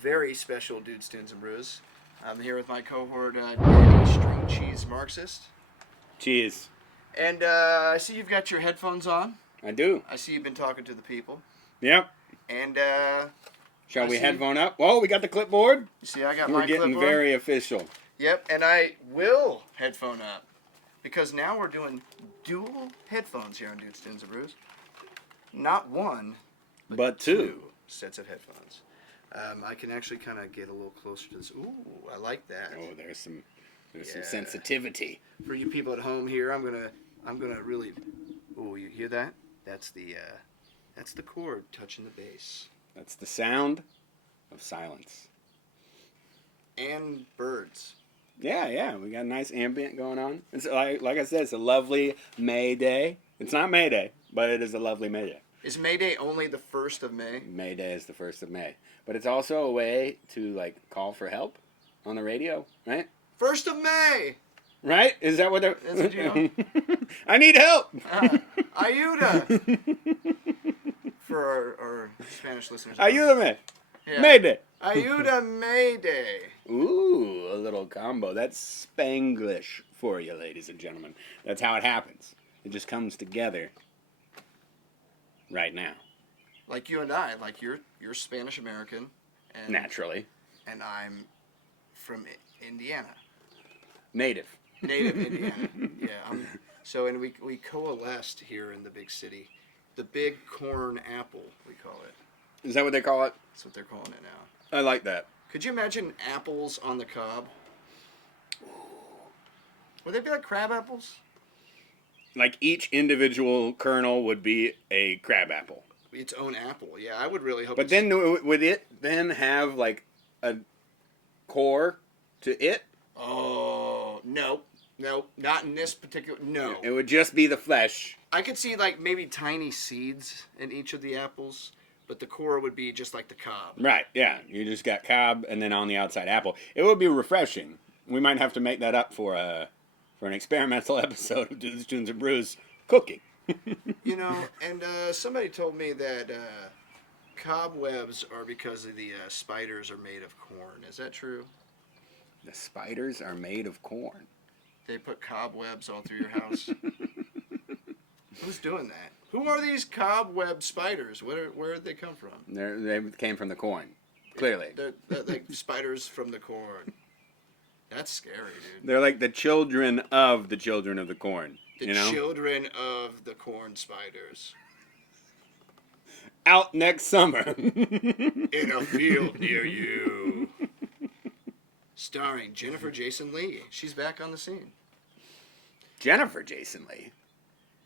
very special Dudes, Tunes, and Brews. I'm here with my cohort, Danny Stringcheese Marxist. Cheers. And I see you've got your headphones on. I do. I see you've been talking to the people. Yep. And Shall we headphone up? Whoa, we got the clipboard. you see I got We're my getting clipboard. very official. Yep, and I will headphone up. Because now we're doing dual headphones here on Dudes, Tunes, and Brews. Not one, But two. sets of headphones. I can actually kind of get a little closer to this. Ooh, I like that. Oh, there's some Yeah. sensitivity. For you people at home here, I'm gonna really. Ooh, you hear that? That's the cord touching the bass. That's the sound of silence. And birds. Yeah, we got a nice ambient going on. It's like I said, it's a lovely May Day. It's not May Day, but it is a lovely May Day. Is May Day only the 1st of May? May Day is the 1st of May. But it's also a way to, like, call for help on the radio, right? 1st of May! Right? Is that what they're... That's what you know. I need help! Ayuda! For our Spanish listeners. Ayúdame! Yeah. May Day! Ayuda May Day. Ooh, a little combo. That's Spanglish for you, ladies and gentlemen. That's how it happens. It just comes together right now. Like you and I. Like you're Spanish American. And, Naturally. And I'm from Indiana. Native. Native Indiana. Yeah. And we coalesced here in the big city. The big corn apple, we call it. Is that what they call it? That's what they're calling it now. I like that. Could you imagine apples on the cob? Would they be like crab apples? Like each individual kernel would be a crab apple. Its own apple. Yeah, I would really hope. But then would it then have like a core to it? Oh, no, not in this particular. No, It would just be the flesh. I could see like maybe tiny seeds in each of the apples, but the core would be just like the cob. Right, yeah. You just got cob and then on the outside apple. It would be refreshing. We might have to make that up for an experimental episode of Dudes, Tunes, and Brews cooking. You know, and somebody told me that cobwebs are because of the spiders are made of corn. Is that true? The spiders are made of corn. They put cobwebs all through your house. Who's doing that? Who are these cobweb spiders? Where did they come from? They came from the corn, clearly. They're like spiders from the corn. That's scary, dude. They're like the children of the corn. The children of the corn spiders. Out next summer. In a field near you. Starring Jennifer Jason Leigh. She's back on the scene. Jennifer Jason Leigh.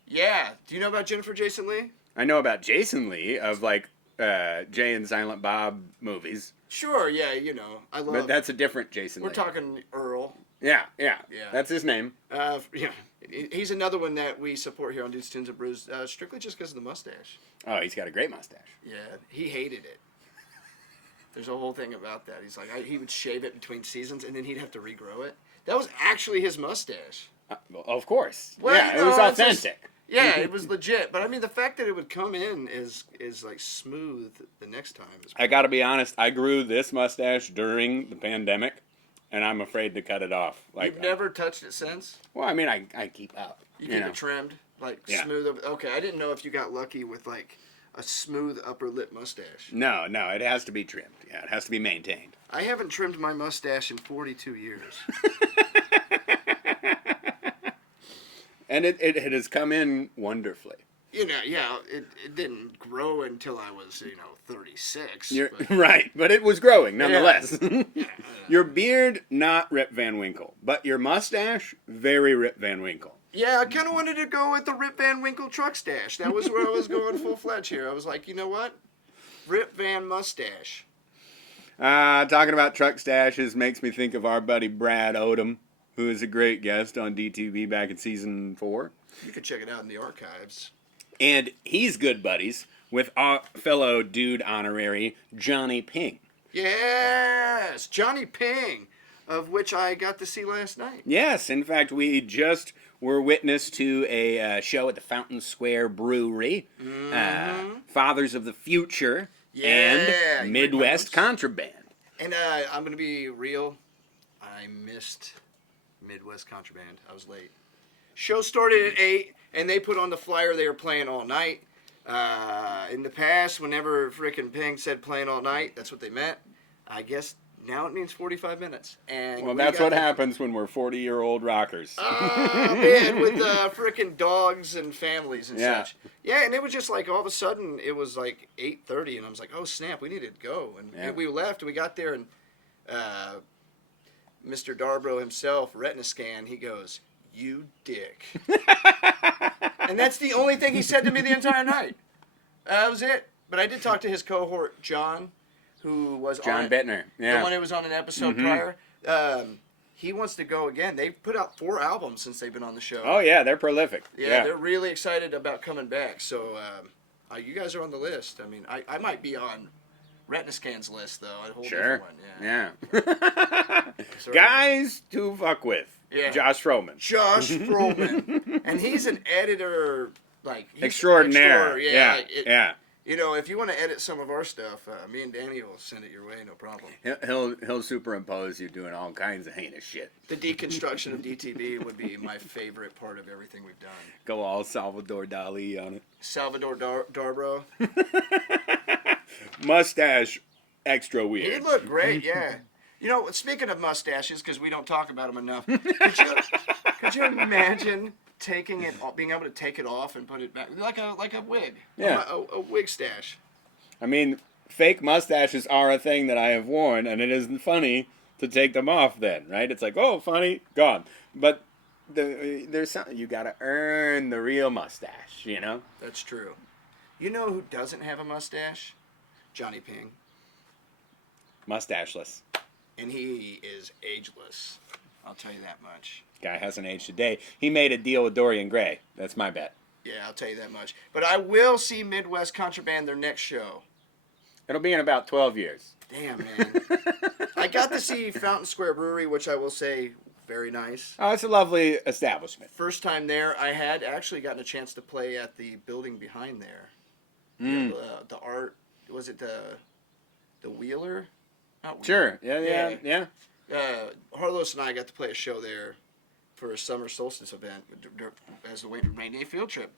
Yeah. Do you know about Jennifer Jason Leigh? I know about Jason Leigh of like Jay and Silent Bob movies. Sure, yeah, you know. I love. But that's a different Jason Leigh. We're talking Earl. Yeah. Yeah. That's his name. Yeah. He's another one that we support here on Dudes, Tunes, and Brews, strictly just because of the mustache. Oh, he's got a great mustache. Yeah, he hated it. There's a whole thing about that. He's like, he would shave it between seasons, and then he'd have to regrow it. That was actually his mustache. Well, of course. Well, yeah, you know, it was it's authentic. Yeah, it was legit. But I mean, the fact that it would come in is like smooth the next time. I got to be honest. I grew this mustache during the pandemic, and I'm afraid to cut it off. Like You've never touched it since? Well, I mean, I keep up. You keep it trimmed, like smooth. Okay, I didn't know if you got lucky with like a smooth upper lip mustache. No, it has to be trimmed. Yeah, it has to be maintained. I haven't trimmed my mustache in 42 years. And it has come in wonderfully. You know, yeah, it didn't grow until I was, 36. But... Right, but it was growing nonetheless. Yeah. Your beard, not Rip Van Winkle, but your mustache, very Rip Van Winkle. Yeah, I kind of wanted to go with the Rip Van Winkle truck stash. That was where I was going full-fledged here. I was like, you know what? Rip Van mustache. Talking about truck stashes makes me think of our buddy Brad Odom, who is a great guest on DTV back in season 4. You could check it out in the archives. And he's good buddies with our fellow dude honorary, Johnny Ping. Yes, Johnny Ping, of which I got to see last night. Yes, in fact, we just were witness to a show at the Fountain Square Brewery, Fathers of the Future, and Midwest Contraband. And I'm going to be real. I missed Midwest Contraband. I was late. Show started at 8, and they put on the flyer they were playing all night. In the past, whenever frickin' Ping said playing all night, that's what they meant. I guess now it means 45 minutes. And Well, that's what happens when we're 40-year-old rockers. Oh, man, with frickin' dogs and families and Yeah. such. Yeah, and it was just like all of a sudden, it was like 8:30, and I was like, oh, snap, we need to go. And we left, and we got there, and Mr. Darbro himself, retina scan, he goes, "You dick." And that's the only thing he said to me the entire night. That was it. But I did talk to his cohort, John, who was John on Bittner. Yeah. the one who was on an episode prior. He wants to go again. They've put out 4 albums since they've been on the show. Oh, yeah, they're prolific. Yeah, they're really excited about coming back. So you guys are on the list. I mean, I might be on Retina Scan's list, though. A whole Sure. different one. Yeah. So, Guys to fuck with. Yeah. Josh Froman. Josh Froman. And he's an editor, like... he's Extraordinaire. Yeah. Yeah. You know, if you want to edit some of our stuff, me and Danny will send it your way, no problem. He'll superimpose you doing all kinds of heinous shit. The deconstruction of DTV would be my favorite part of everything we've done. Go all Salvador Dali on it. Salvador Darbro. Mustache, extra He weird. looked great, yeah. You know, speaking of mustaches, because we don't talk about them enough, could you imagine being able to take it off and put it back like a wig? Yeah. A wig stash. I mean, fake mustaches are a thing that I have worn, and it isn't funny to take them off then, right? It's like, oh, funny, gone. But there's something, you gotta earn the real mustache, you know? That's true. You know who doesn't have a mustache? Johnny Ping. Mustacheless. And he is ageless. I'll tell you that much. Guy hasn't aged a day. He made a deal with Dorian Gray. That's my bet. Yeah, I'll tell you that much. But I will see Midwest Contraband their next show. It'll be in about 12 years. Damn, man. I got to see Fountain Square Brewery, which I will say, very nice. Oh, it's a lovely establishment. First time there, I had actually gotten a chance to play at the building behind there. The art, was it the Wheeler? Not Wheeler. Sure. Yeah. Harlos and I got to play a show there for a summer solstice event as the Rainy Day field trip.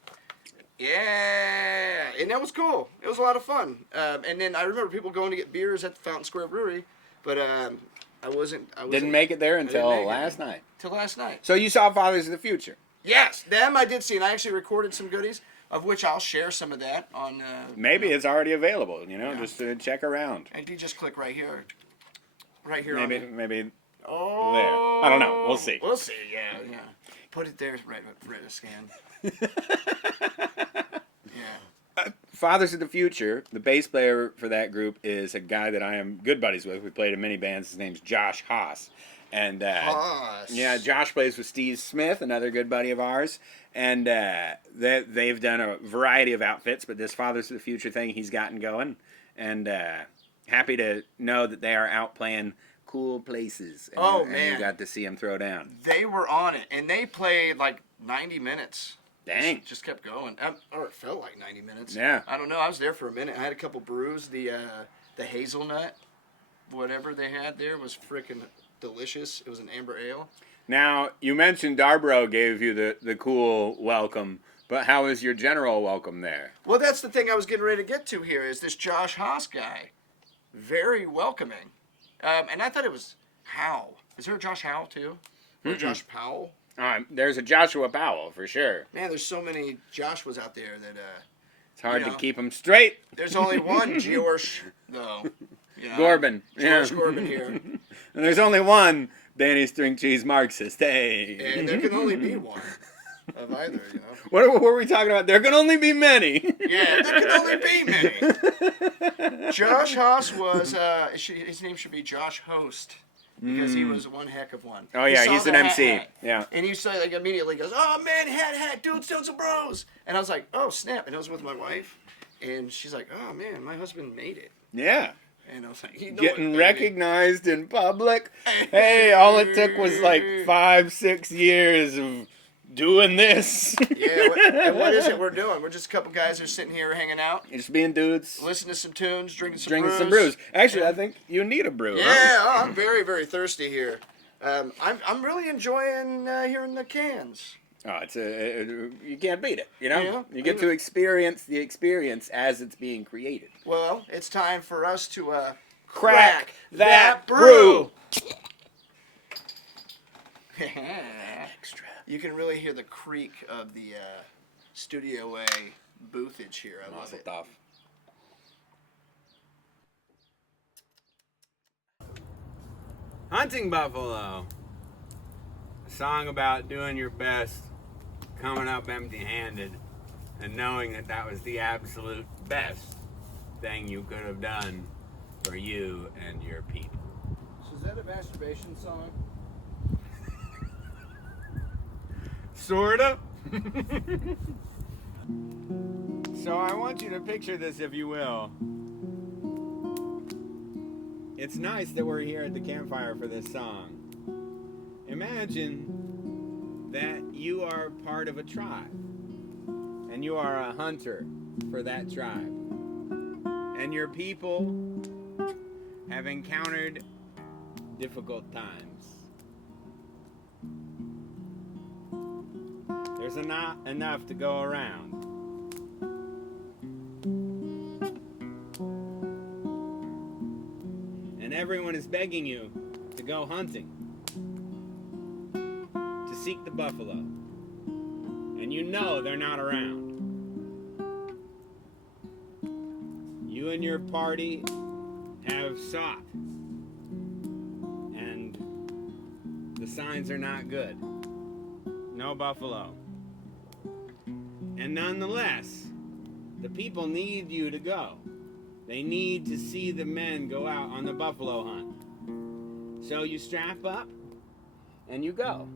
Yeah, and that was cool. It was a lot of fun. And then I remember people going to get beers at the Fountain Square Brewery, but I Didn't make it there until last night. Till last night. So you saw Fathers of the Future. Yes, them I did see, and I actually recorded some goodies, of which I'll share some of that on... Maybe it's already available, Yeah. just to check around. And if you just click right here. Right here Maybe Oh. there. I don't know. We'll see. We'll see, yeah. Put it there, retina scan. Yeah. Fathers of the Future, the bass player for that group is a guy that I am good buddies with. We played in many bands. His name's Josh Haas. And Haas. yeah, Josh plays with Steve Smith, another good buddy of ours. And they've done a variety of outfits, but this Fathers of the Future thing he's gotten going. And happy to know that they are out playing cool places. And man. you got to see them throw down. They were on it, and they played like 90 minutes. Dang. Just kept going. Or it felt like 90 minutes. Yeah. I don't know. I was there for a minute. I had a couple brews. The hazelnut, whatever they had there, was freaking delicious. It was an amber ale. Now, you mentioned Darbro gave you the cool welcome, but how was your general welcome there? Well, that's the thing I was getting ready to get to here, is this Josh Haas guy. Very welcoming. And I thought it was Howe. Is there a Josh Howe, too? Or Josh Powell? There's a Joshua Powell, for sure. Man, there's so many Joshuas out there that... It's hard to keep them straight. There's only one George, though. Gorbin. George Gorbin here. And there's only one Danny Stringcheese Marxist. Hey. And there can only be one of either, What were we talking about? There can only be many. Yeah, there can only be many. Josh Haas was, his name should be Josh Host. Because he was one heck of one. Oh, yeah, he's an MC. Hat. Yeah. And he said, like, immediately goes, "Oh, man, hat, dude, Stones and Bros." And I was like, oh, snap. And I was with my wife. And she's like, "Oh, man, my husband made it." Yeah. And I was like, Getting recognized in public. Hey, all it took was like 5-6 years of doing this. Yeah, and what is it we're doing? We're just a couple guys who are sitting here hanging out, Just being dudes. listening to some tunes, drinking Drinking some brews. Actually, I think you need a brew. Yeah, Huh? I'm very, very thirsty here. I'm really enjoying hearing the cans. Oh, you can't beat it. You know, Yeah. you get to experience the experience as it's being created. Well, it's time for us to Crack that brew. Extra. You can really hear the creak of the Studio A boothage here. I love Mazel it. tov. Hunting Buffalo. A song about doing your best, coming up empty-handed, and knowing that that was the absolute best thing you could have done for you and your people. So is that a masturbation song? Sorta. So I want you to picture this, if you will. It's nice that we're here at the campfire for this song. Imagine that you are part of a tribe, and you are a hunter for that tribe, and your people have encountered difficult times. There's not enough to go around. And everyone is begging you to go hunting, to seek the buffalo. And you know they're not around. You and your party have sought, and the signs are not good. No buffalo. And nonetheless, the people need you to go. They need to see the men go out on the buffalo hunt. So you strap up and you go,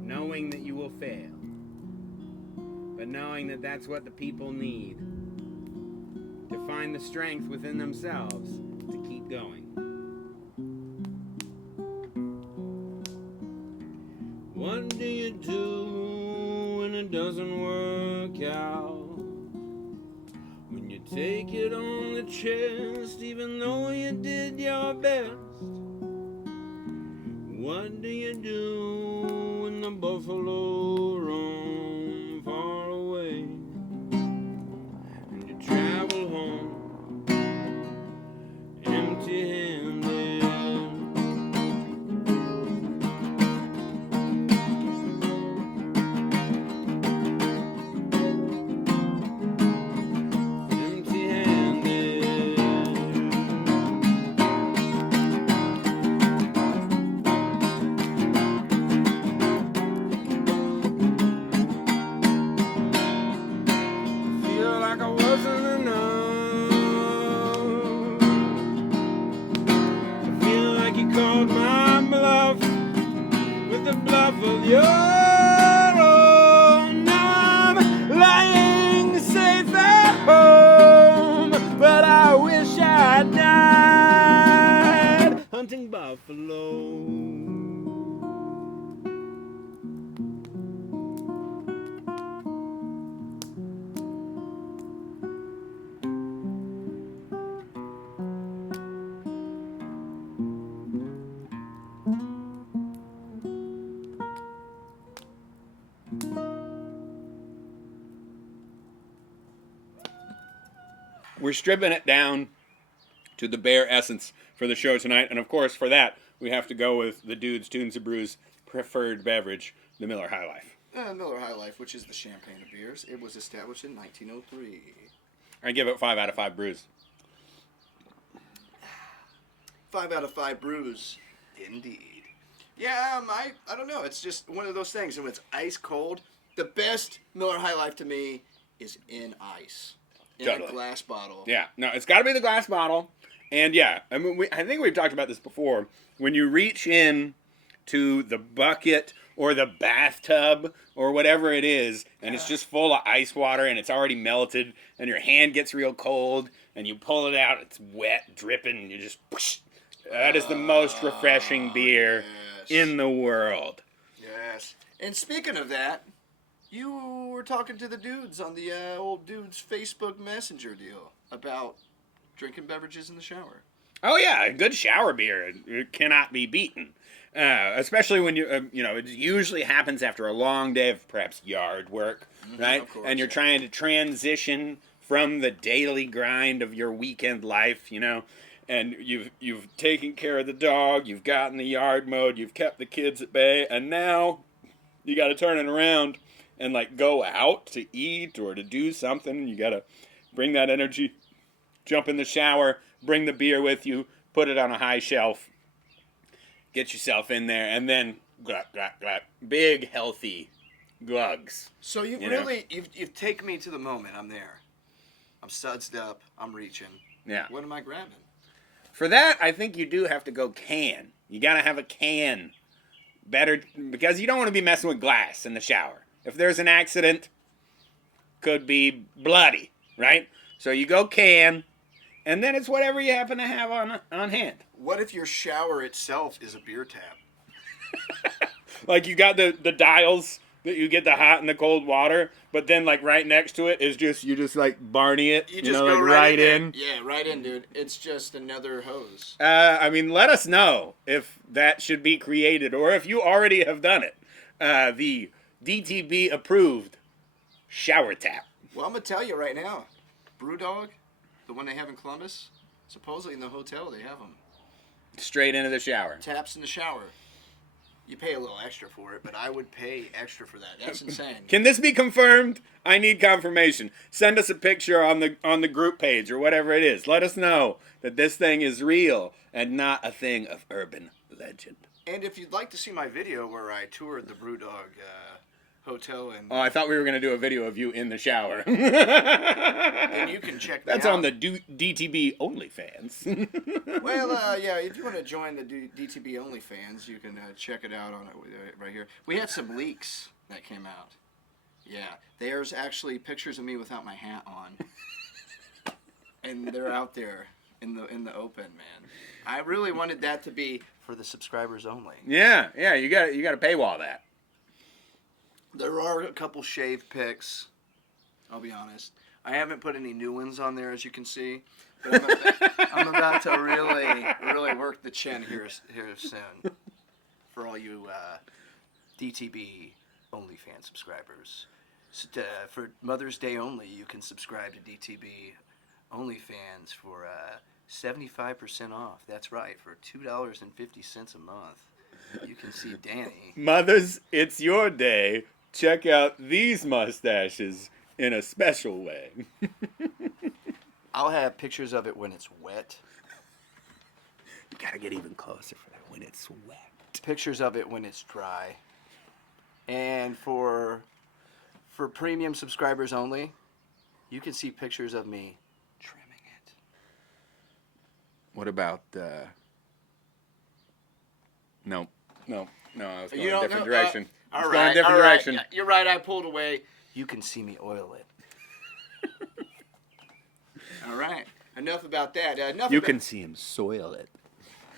knowing that you will fail, but knowing that that's what the people need to find the strength within themselves to keep going. What do you do when it doesn't work out? When you take it on the chest, even though you did your best? What do you do when the buffalo roam far away? And you travel home empty-handed. Of your own. Now I'm lying safe at home, but I wish I died hunting buffalo. We're stripping it down to the bare essence for the show tonight. And of course, for that, we have to go with the Dudes, Tunes, and Brews preferred beverage, the Miller High Life. Miller High Life, which is the champagne of beers. It was established in 1903. I give it 5 out of 5 brews. 5 out of 5 brews. Indeed. Yeah, I don't know. It's just one of those things. And when it's ice cold, the best Miller High Life to me is in ice. In Totally. a glass bottle. Yeah, no, it's got to be the glass bottle. And yeah, I mean, I think we've talked about this before. When you reach in to the bucket or the bathtub or whatever it is, and it's just full of ice water and it's already melted, and your hand gets real cold, and you pull it out, it's wet, dripping, and you just whoosh. That is the most refreshing beer Yes. in the world. Yes. And speaking of that, you were talking to the dudes on the old dudes Facebook Messenger deal about drinking beverages in the shower. Oh yeah, a good shower beer, it cannot be beaten. Especially when it usually happens after a long day of perhaps yard work, right? of course, And you're yeah. trying to transition from the daily grind of your weekend life, and you've taken care of the dog, you've gotten the yard mowed, you've kept the kids at bay, and now you got to turn it around and like go out to eat or to do something. You got to bring that energy, jump in the shower, bring the beer with you, put it on a high shelf, get yourself in there, and then glug, glug, glug, big healthy glugs. So you've taken me to the moment. I'm there. I'm sudsed up. I'm reaching. Yeah. What am I grabbing? For that, I think you do have to go can. You got to have a can. Better, because you don't want to be messing with glass in the shower. If there's an accident, could be bloody, right? So you go can, and then it's whatever you happen to have on hand. What if your shower itself is a beer tap? Like you got the dials that you get the hot and the cold water, but then like right next to it is you just like Barney it, You just go like right in. there. Yeah, right in, dude. It's just another hose. I mean, let us know if that should be created or if you already have done it. The DTB approved shower tap. Well, I'm gonna tell you right now, Brewdog, the one they have in Columbus, supposedly in the hotel they have them. Straight into the shower. Taps in the shower. You pay a little extra for it, but I would pay extra for that. That's insane. Can this be confirmed? I need confirmation. Send us a picture on the group page or whatever it is. Let us know that this thing is real and not a thing of urban legend. And if you'd like to see my video where I toured the Brewdog hotel, and Oh, I thought we were going to do a video of you in the shower. then you can check me That's out. on the DTB OnlyFans. Well, yeah, if you want to join the DTB OnlyFans, you can check it out on it right here. We had some leaks that came out. Yeah, there's actually pictures of me without my hat on, and they're out there in the open, man. I really wanted that to be for the subscribers only. Yeah, you got to paywall that. There are a couple shave pics. I'll be honest. I haven't put any new ones on there, as you can see. But I'm about to really work the chin here soon. For all you DTB OnlyFans subscribers. So, for Mother's Day only, you can subscribe to DTB OnlyFans for 75% off. That's right, for $2.50 a month. You can see Danny. Mothers, it's your day. Check out these mustaches in a special way. I'll have pictures of it when it's wet. You gotta get even closer for that when it's wet. Pictures of it when it's dry. And for premium subscribers only, you can see pictures of me trimming it. What about No, I was going You a don't different know? direction. All Going right, a different all right. direction. Yeah, you're right. I pulled away. You can see me oil it. All right. Enough about that. You can see him soil it.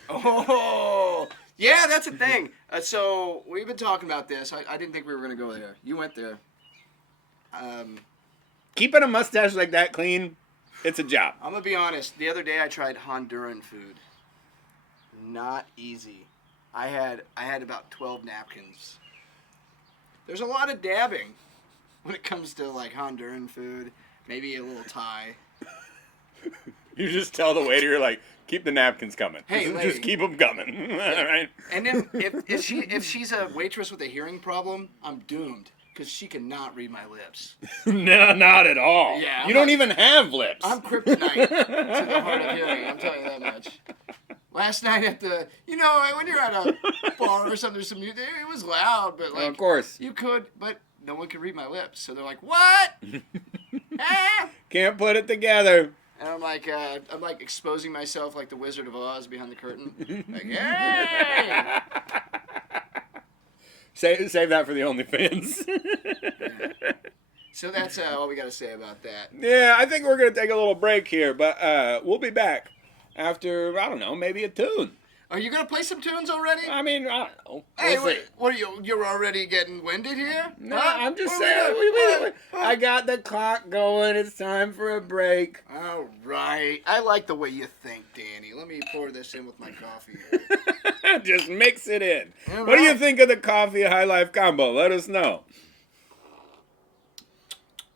Oh, yeah, that's a thing. So we've been talking about this. I didn't think we were going to go there. You went there. Keeping a mustache like that clean, it's a job. I'm going to be honest. The other day I tried Honduran food. Not easy. I had about 12 napkins. There's a lot of dabbing when it comes to like Honduran food. Maybe a little Thai. You just tell the waiter, you're like, keep the napkins coming. Hey, just lady. keep them coming. All right. And then if she's a waitress with a hearing problem, I'm doomed because she cannot read my lips. No, not at all. Yeah, you don't even have lips. I'm kryptonite to the hard of hearing. I'm telling you that much. Last night at the, when you're at a bar or something, there's some music, it was loud, but like, of course. you could, but no one could read my lips. So they're like, what? Ah! Can't put it together. And I'm like exposing myself like the Wizard of Oz behind the curtain. Like, hey! Save that for the OnlyFans. Yeah. So that's all we got to say about that. Yeah, I think we're going to take a little break here, but we'll be back after, I don't know, maybe a tune. Are you gonna play some tunes already? I mean, I don't know. Hey, We'll see. what are you? You're already getting winded here? No, Huh? I'm just What are we saying. doing? I got the clock going. It's time for a break. All right. I like the way you think, Danny. Let me pour this in with my coffee here. Just mix it in. All What do you right. think of the coffee high life combo? Let us know.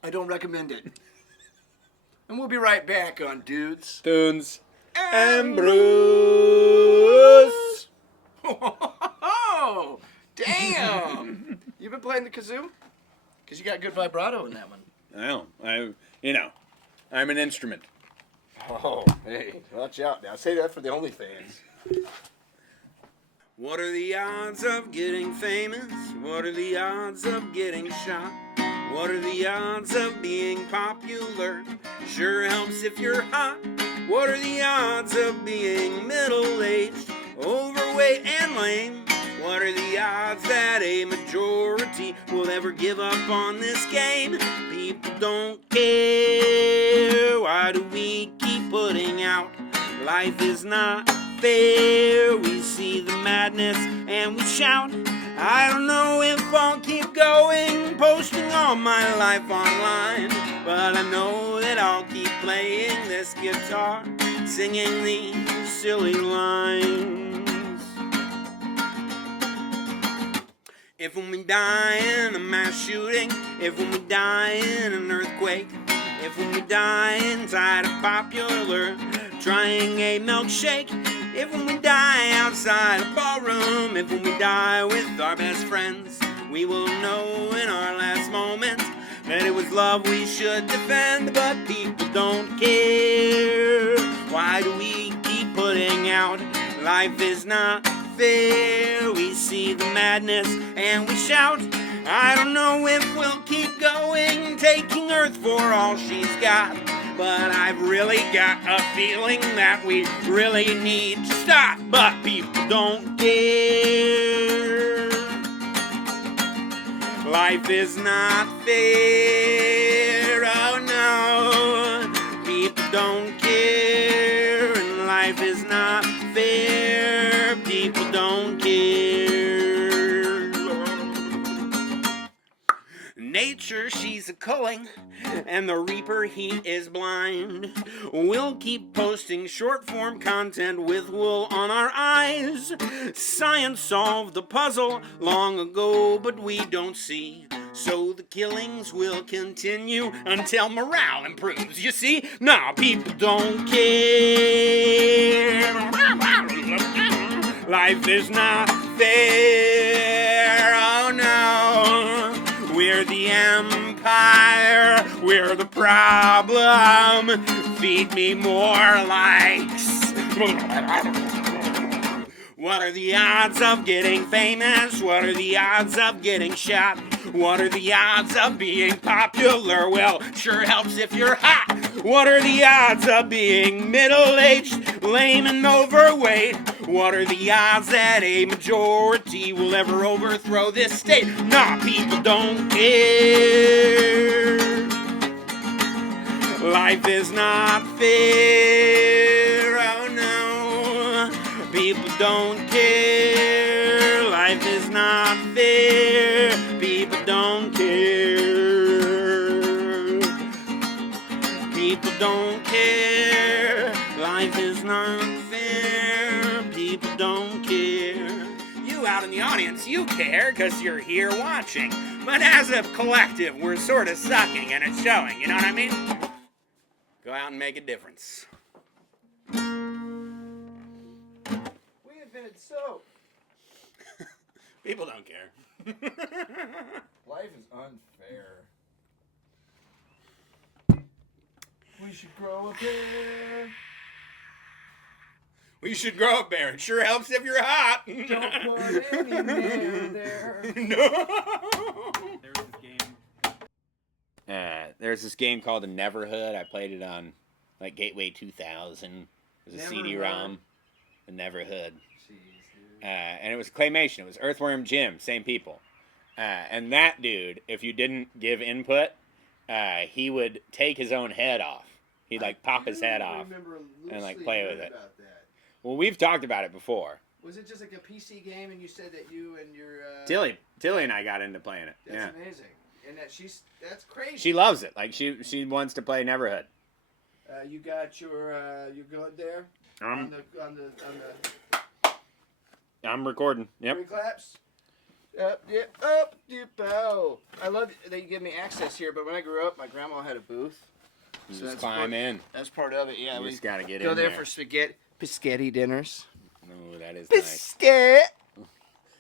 I don't recommend it. And we'll be right back on Dudes Tunes and Brews. Oh, damn! You been playing the kazoo? Because you got good vibrato in that one. Well, I'm an instrument. Oh, hey, watch out now. Say that for the OnlyFans. What are the odds of getting famous? What are the odds of getting shot? What are the odds of being popular? Sure helps if you're hot. What are the odds of being middle-aged, overweight, and lame? What are the odds that a majority will ever give up on this game? People don't care. Why do we keep putting out? Life is not fair. We see the madness and we shout. I don't know if I'll keep going, posting all my life online, but I know that I'll keep playing this guitar, singing these silly lines. If when we die in a mass shooting, if when we die in an earthquake, if when we die inside a popular trying a milkshake, if when we die outside a ballroom, if when we die with our best friends, we will know in our last moments that it was love we should defend, but people don't care. Why do we keep putting out? Life is not fair. We see the madness and we shout. I don't know if we'll keep going, taking Earth for all she's got, but I've really got a feeling that we really need to stop, but people don't care. Life is not fair, oh no, people don't care, and life is not fair, people don't care. Nature, she's a culling, and the reaper, he is blind. We'll keep posting short-form content with wool on our eyes. Science solved the puzzle long ago, but we don't see. So the killings will continue until morale improves. You see, now people don't care. Life is not fair, oh no. We're the empire, we're the problem. Feed me more likes. What are the odds of getting famous? What are the odds of getting shot? What are the odds of being popular? Well, sure helps if you're hot. What are the odds of being middle-aged, lame, and overweight? What are the odds that a majority will ever overthrow this state? Nah, people don't care. Life is not fair, oh no. People don't care. Life is not fair. People don't care. People don't care. Life is not fair. People don't care. You out in the audience, you care because you're here watching. But as a collective, we're sort of sucking and it's showing. You know what I mean? Go out and make a difference. We invented soap. People don't care. Life is unfair. We should grow a bear. We should grow up there. It sure helps if you're hot. Don't put any mayo there. No. There's this game called the Neverhood. I played it on like Gateway 2000. It was a CD-ROM. The Neverhood. And it was claymation. It was Earthworm Jim, same people. And that dude, if you didn't give input, he would take his own head off. He'd like pop his head off and like play with it. Well, we've talked about it before. Was it just like a PC game, and you said that you and your Tilly and I got into playing it. That's amazing, and that's crazy. She loves it. Like she wants to play Neverhood. You got your good there on the I'm recording. Yep. three claps. Up, bow. I love that you give me access here, but when I grew up, my grandma had a booth. So just climb in. That's part of it. Yeah, You just gotta get go in there for spaghetti dinners. Oh, that is nice. Biscuit.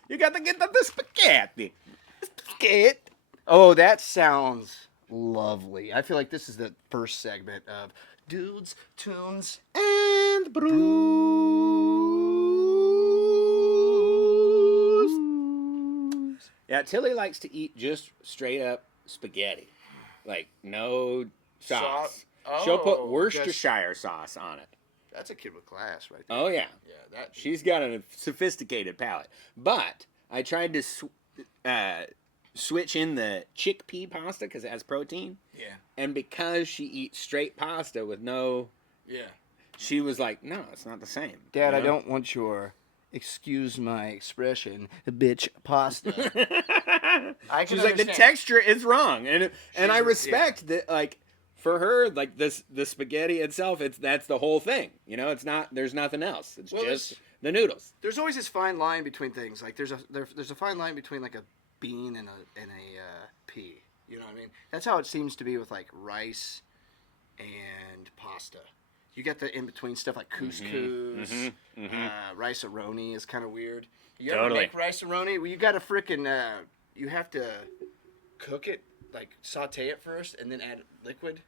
You got to get the spaghetti. Biscuit. Oh, that sounds lovely. I feel like this is the first segment of Dudes, Tunes, and Brews. Yeah, Tilly likes to eat just straight up spaghetti. Like, no sauce. She'll put Worcestershire sauce on it. That's a kid with class right there. Oh, yeah. Yeah, She's got a sophisticated palate. But I tried to switch in the chickpea pasta because it has protein. Yeah. And because she eats straight pasta with no... Yeah. She was like, no, it's not the same. Dad, you know? I don't want your, excuse my expression, bitch pasta. She's like, the texture is wrong. And I respect that, like... For her, like the spaghetti itself, that's the whole thing. You know, it's not. There's nothing else. It's just the noodles. There's always this fine line between things. Like there's a fine line between like a bean and a pea. You know what I mean? That's how it seems to be with like rice and pasta. You get the in between stuff like couscous, rice-a-roni is kind of weird. You ever make rice-a-roni? Well, you got to frickin' you have to cook it. Like saute it first and then add liquid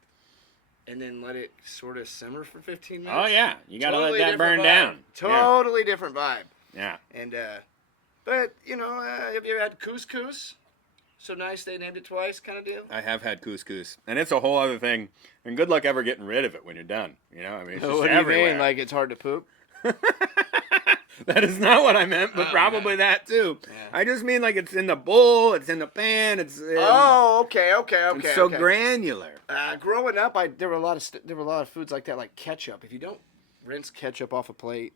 and then let it sort of simmer for 15 minutes. Oh yeah, you gotta let that burn down. Totally different vibe. Yeah. And but you know, have you ever had couscous? So nice they named it twice, kind of deal. I have had couscous, and it's a whole other thing. And good luck ever getting rid of it when you're done. You know, I mean, it's just what do everywhere. you mean? Like it's hard to poop? That is not what I meant, but probably that too. Yeah. I just mean like it's in the bowl, it's in the pan, it's. Okay. It's so granular. Growing up, there were a lot of foods like that, like ketchup. If you don't rinse ketchup off a plate,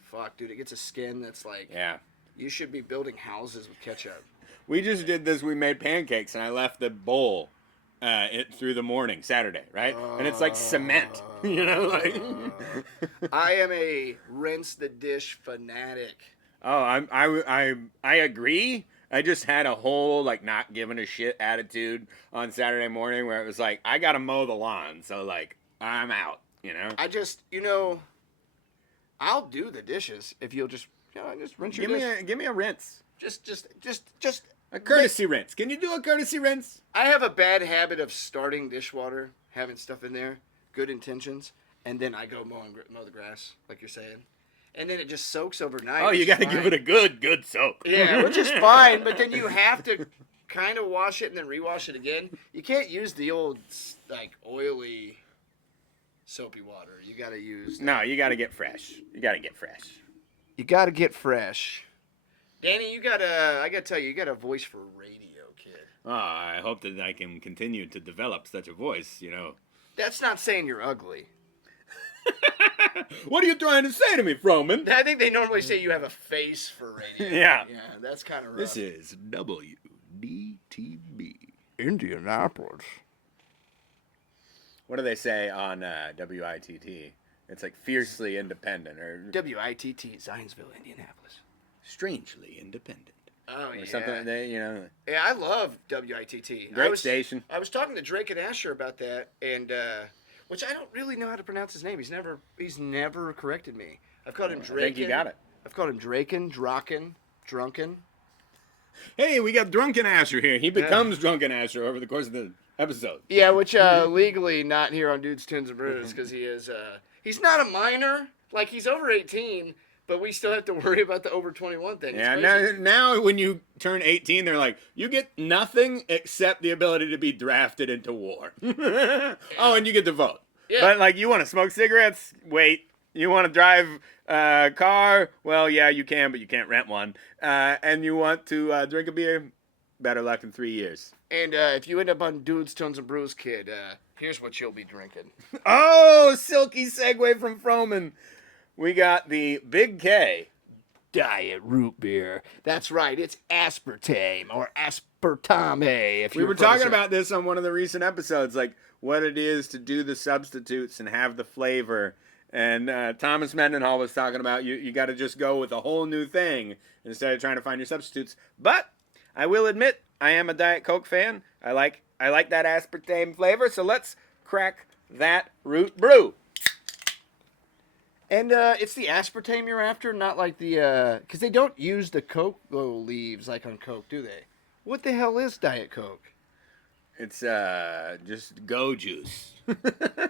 fuck, dude, it gets a skin that's like. Yeah. You should be building houses with ketchup. We just did this. We made pancakes, and I left the bowl through the morning, Saturday, right? And it's like cement, you know, like. I am a rinse the dish fanatic. Oh, I agree. I just had a whole like not giving a shit attitude on Saturday morning where it was like I gotta mow the lawn, so like I'm out, you know. I just I'll do the dishes if you'll just rinse your dish. Give me a rinse. Just A courtesy rinse. Can you do a courtesy rinse? I have a bad habit of starting dishwater, having stuff in there, good intentions, and then I go mow the grass, like you're saying. And then it just soaks overnight. Oh, you got to give it a good soak. Yeah, which is fine, but then you have to kind of wash it and then rewash it again. You can't use the old, like, oily, soapy water. You got to use... No, you got to get fresh. You got to get fresh. Danny, I gotta tell you, you got a voice for radio, kid. Oh, I hope that I can continue to develop such a voice, you know. That's not saying you're ugly. What are you trying to say to me, Froman? I think they normally say you have a face for radio. Yeah. Yeah, that's kind of rough. This is WDTB. Indianapolis. What do they say on WITT? It's like fiercely independent or... WITT, Zionsville, Indianapolis. Strangely independent. Oh, or yeah. something like that, you know. Yeah, I love WITT. Great station. I was talking to Drake and Asher about that, and which I don't really know how to pronounce his name. He's never corrected me. I've called him Draken. I think you got it. I've called him Draken, Draken, Drunken. Hey, we got Drunken Asher here. He becomes Drunken Asher over the course of the episode. Yeah, which legally not here on Dudes, Tunes, and Brews because he is. He's not a minor. Like he's over 18. But we still have to worry about the over 21 thing. Yeah, now when you turn 18, they're like, you get nothing except the ability to be drafted into war. Oh, and you get to vote. Yeah. But, like, you want to smoke cigarettes? Wait. You want to drive a car? Well, yeah, you can, but you can't rent one. And you want to drink a beer? Better luck in 3 years. And if you end up on Dudes, Tones, and Brews, kid, here's what you'll be drinking. Oh, silky segue from Froman. We got the Big K diet root beer. That's right, it's aspartame or aspartame. If We were talking about this on one of the recent episodes, like what it is to do the substitutes and have the flavor. And Thomas Mendenhall was talking about you got to just go with a whole new thing instead of trying to find your substitutes. But I will admit, I am a Diet Coke fan. I like that aspartame flavor, so let's crack that root brew. And it's the aspartame you're after, not like the because they don't use the cocoa leaves like on Coke, do they? What the hell is Diet Coke? It's just go juice.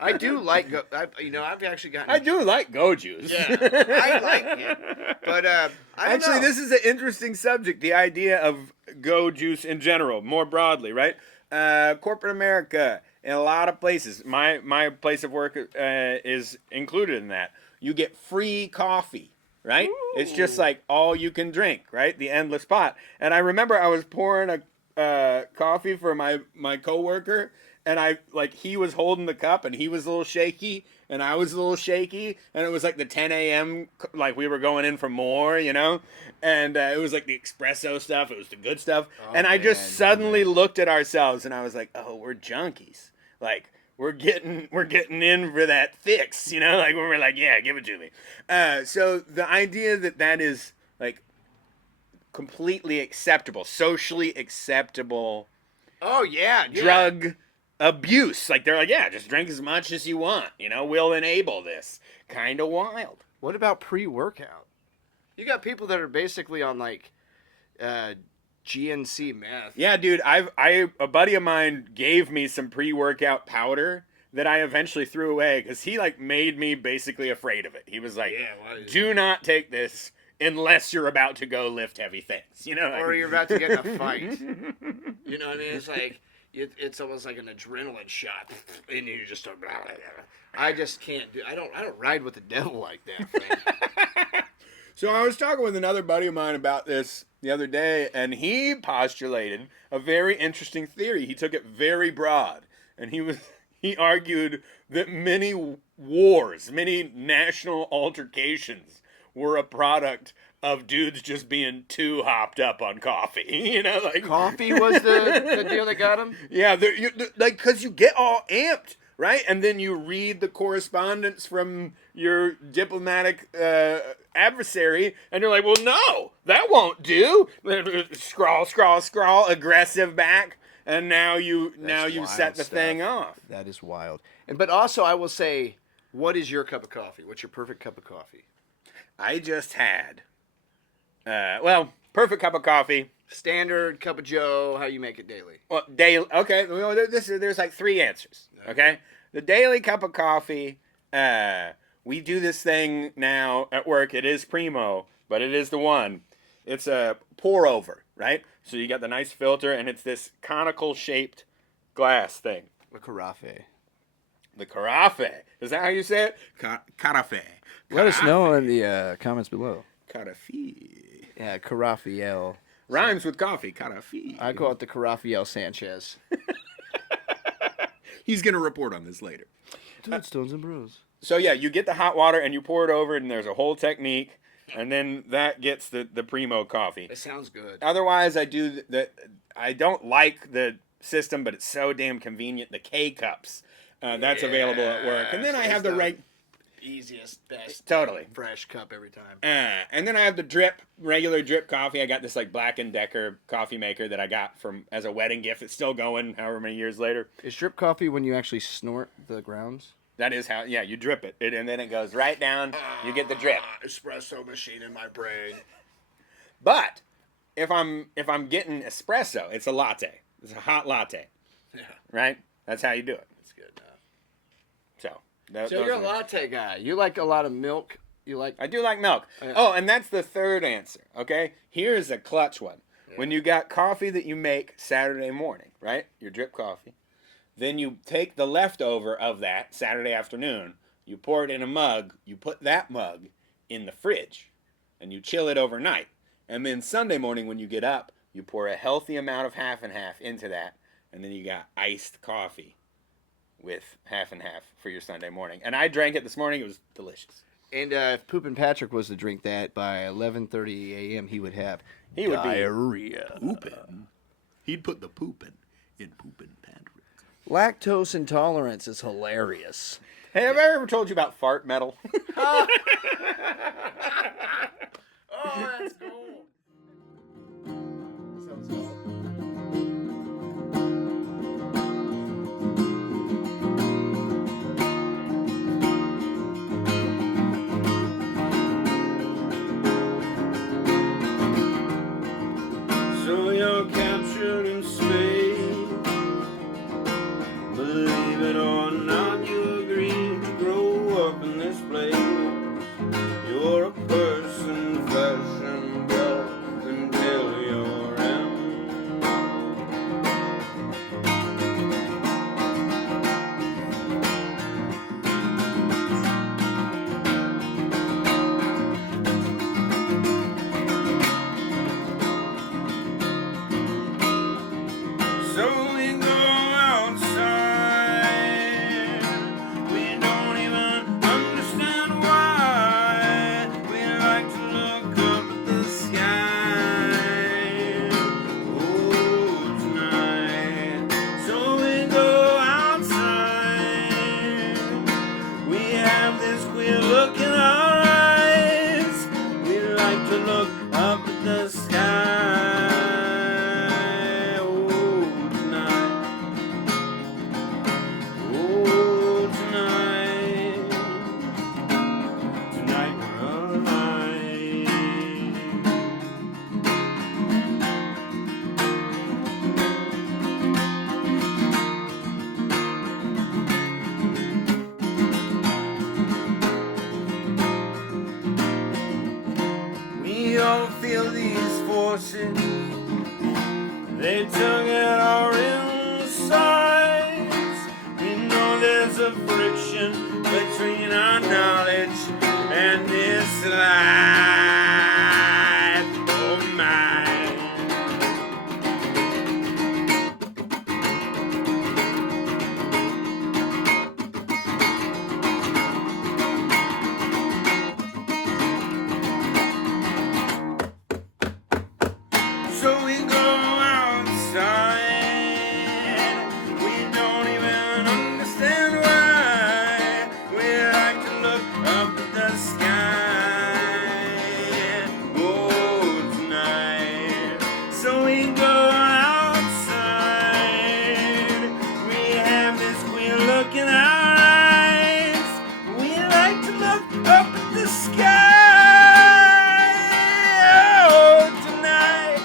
I do like I've actually gotten. I do like go juice. Yeah, I like it, but actually, this is an interesting subject. The idea of go juice in general, more broadly, right? Corporate America, in a lot of places, my place of work is included in that. You get free coffee, right? Ooh. It's just like all you can drink, right? The endless pot. And I remember I was pouring a coffee for my coworker, and he was holding the cup, and he was a little shaky, and I was a little shaky, and it was like the 10 a.m. like we were going in for more, you know, and it was like the espresso stuff, it was the good stuff, and I just suddenly looked at ourselves, and I was like, oh, we're junkies, like. We're getting in for that fix, you know, like when we're like, yeah, give it to me. So the idea that is like completely acceptable, socially acceptable. Oh yeah, drug abuse. Like they're like, yeah, just drink as much as you want. You know, we'll enable this. Kind of wild. What about pre-workout? You got people that are basically on like GNC meth. Yeah, dude, a buddy of mine gave me some pre-workout powder that I eventually threw away because he like made me basically afraid of it. He was like, do not take this unless you're about to go lift heavy things, you know? Like, or you're about to get in a fight. You know what I mean? It's like, it's almost like an adrenaline shot. And you just start, blah, blah, blah. I just can't I don't ride with the devil like that. So I was talking with another buddy of mine about this the other day, and he postulated a very interesting theory. He took it very broad, and he argued that many wars, many national altercations were a product of dudes just being too hopped up on coffee. You know, like coffee was the deal that got him? Yeah, like because you get all amped. Right? And then you read the correspondence from your diplomatic adversary, and you're like, well, no, that won't do. Scrawl, aggressive back, and now you've set the thing off. That is wild. But also, I will say, what is your cup of coffee? What's your perfect cup of coffee? I just had, perfect cup of coffee. Standard cup of joe, how you make it daily? Well, daily. Okay, well, there's like three answers. Okay, the daily cup of coffee. We do this thing now at work. It is primo, but it is the one. It's a pour over, right? So you got the nice filter, and it's this conical shaped glass thing. A carafe. The carafe. Is that how you say it? Carafe. Let us know in the comments below. Carafe. Yeah, carafiel. Rhymes with coffee, carafe. I call it the Carafiel Sanchez. He's going to report on this later. Stones and Brews. So, yeah, you get the hot water and you pour it over, and there's a whole technique, and then that gets the primo coffee. It sounds good. Otherwise, I don't like the system, but it's so damn convenient. The K-Cups, that's available at work. And then I have the easiest, best, totally fresh cup every time. And then I have the regular drip coffee. I got this like Black & Decker coffee maker that I got as a wedding gift. It's still going however many years later. Is drip coffee when you actually snort the grounds? That is how, yeah, you drip it and then it goes right down. You get the drip. Espresso machine in my brain. But if I'm getting espresso, it's a latte. It's a hot latte. Yeah. Right? That's how you do it. That's good enough. So you're a latte guy. You like a lot of milk. I do like milk. Yeah. Oh, and that's the third answer. Okay, here's a clutch one. Yeah. When you got coffee that you make Saturday morning, right? Your drip coffee. Then you take the leftover of that Saturday afternoon. You pour it in a mug. You put that mug in the fridge, and you chill it overnight. And then Sunday morning when you get up, you pour a healthy amount of half and half into that, and then you got iced coffee with half and half for your Sunday morning. And I drank it this morning. It was delicious. And if Poopin' Patrick was to drink that by 11:30 a.m., he would have diarrhea. Poopin'. He'd put the poopin' in Poopin' Patrick. Lactose intolerance is hilarious. Hey, have I ever told you about fart metal? Oh, that's gold. So you're captured in space. Believe it or not, you agreed to grow up in this place. You're a person, flesh and blood, until you're empty. So we go outside. We don't even understand why. We like to look up at the sky. Oh, tonight. So we go outside. We have this queer look in our eyes. We like to look up at the sky. We all feel these forces, they tug at our insides. We know there's a friction between our knowledge and this life. Oh my. So we go outside. We don't even understand why. We like to look up at the sky. Oh, tonight. So we go outside. We have this queer look in our eyes. We like to look up at the sky. Oh, tonight.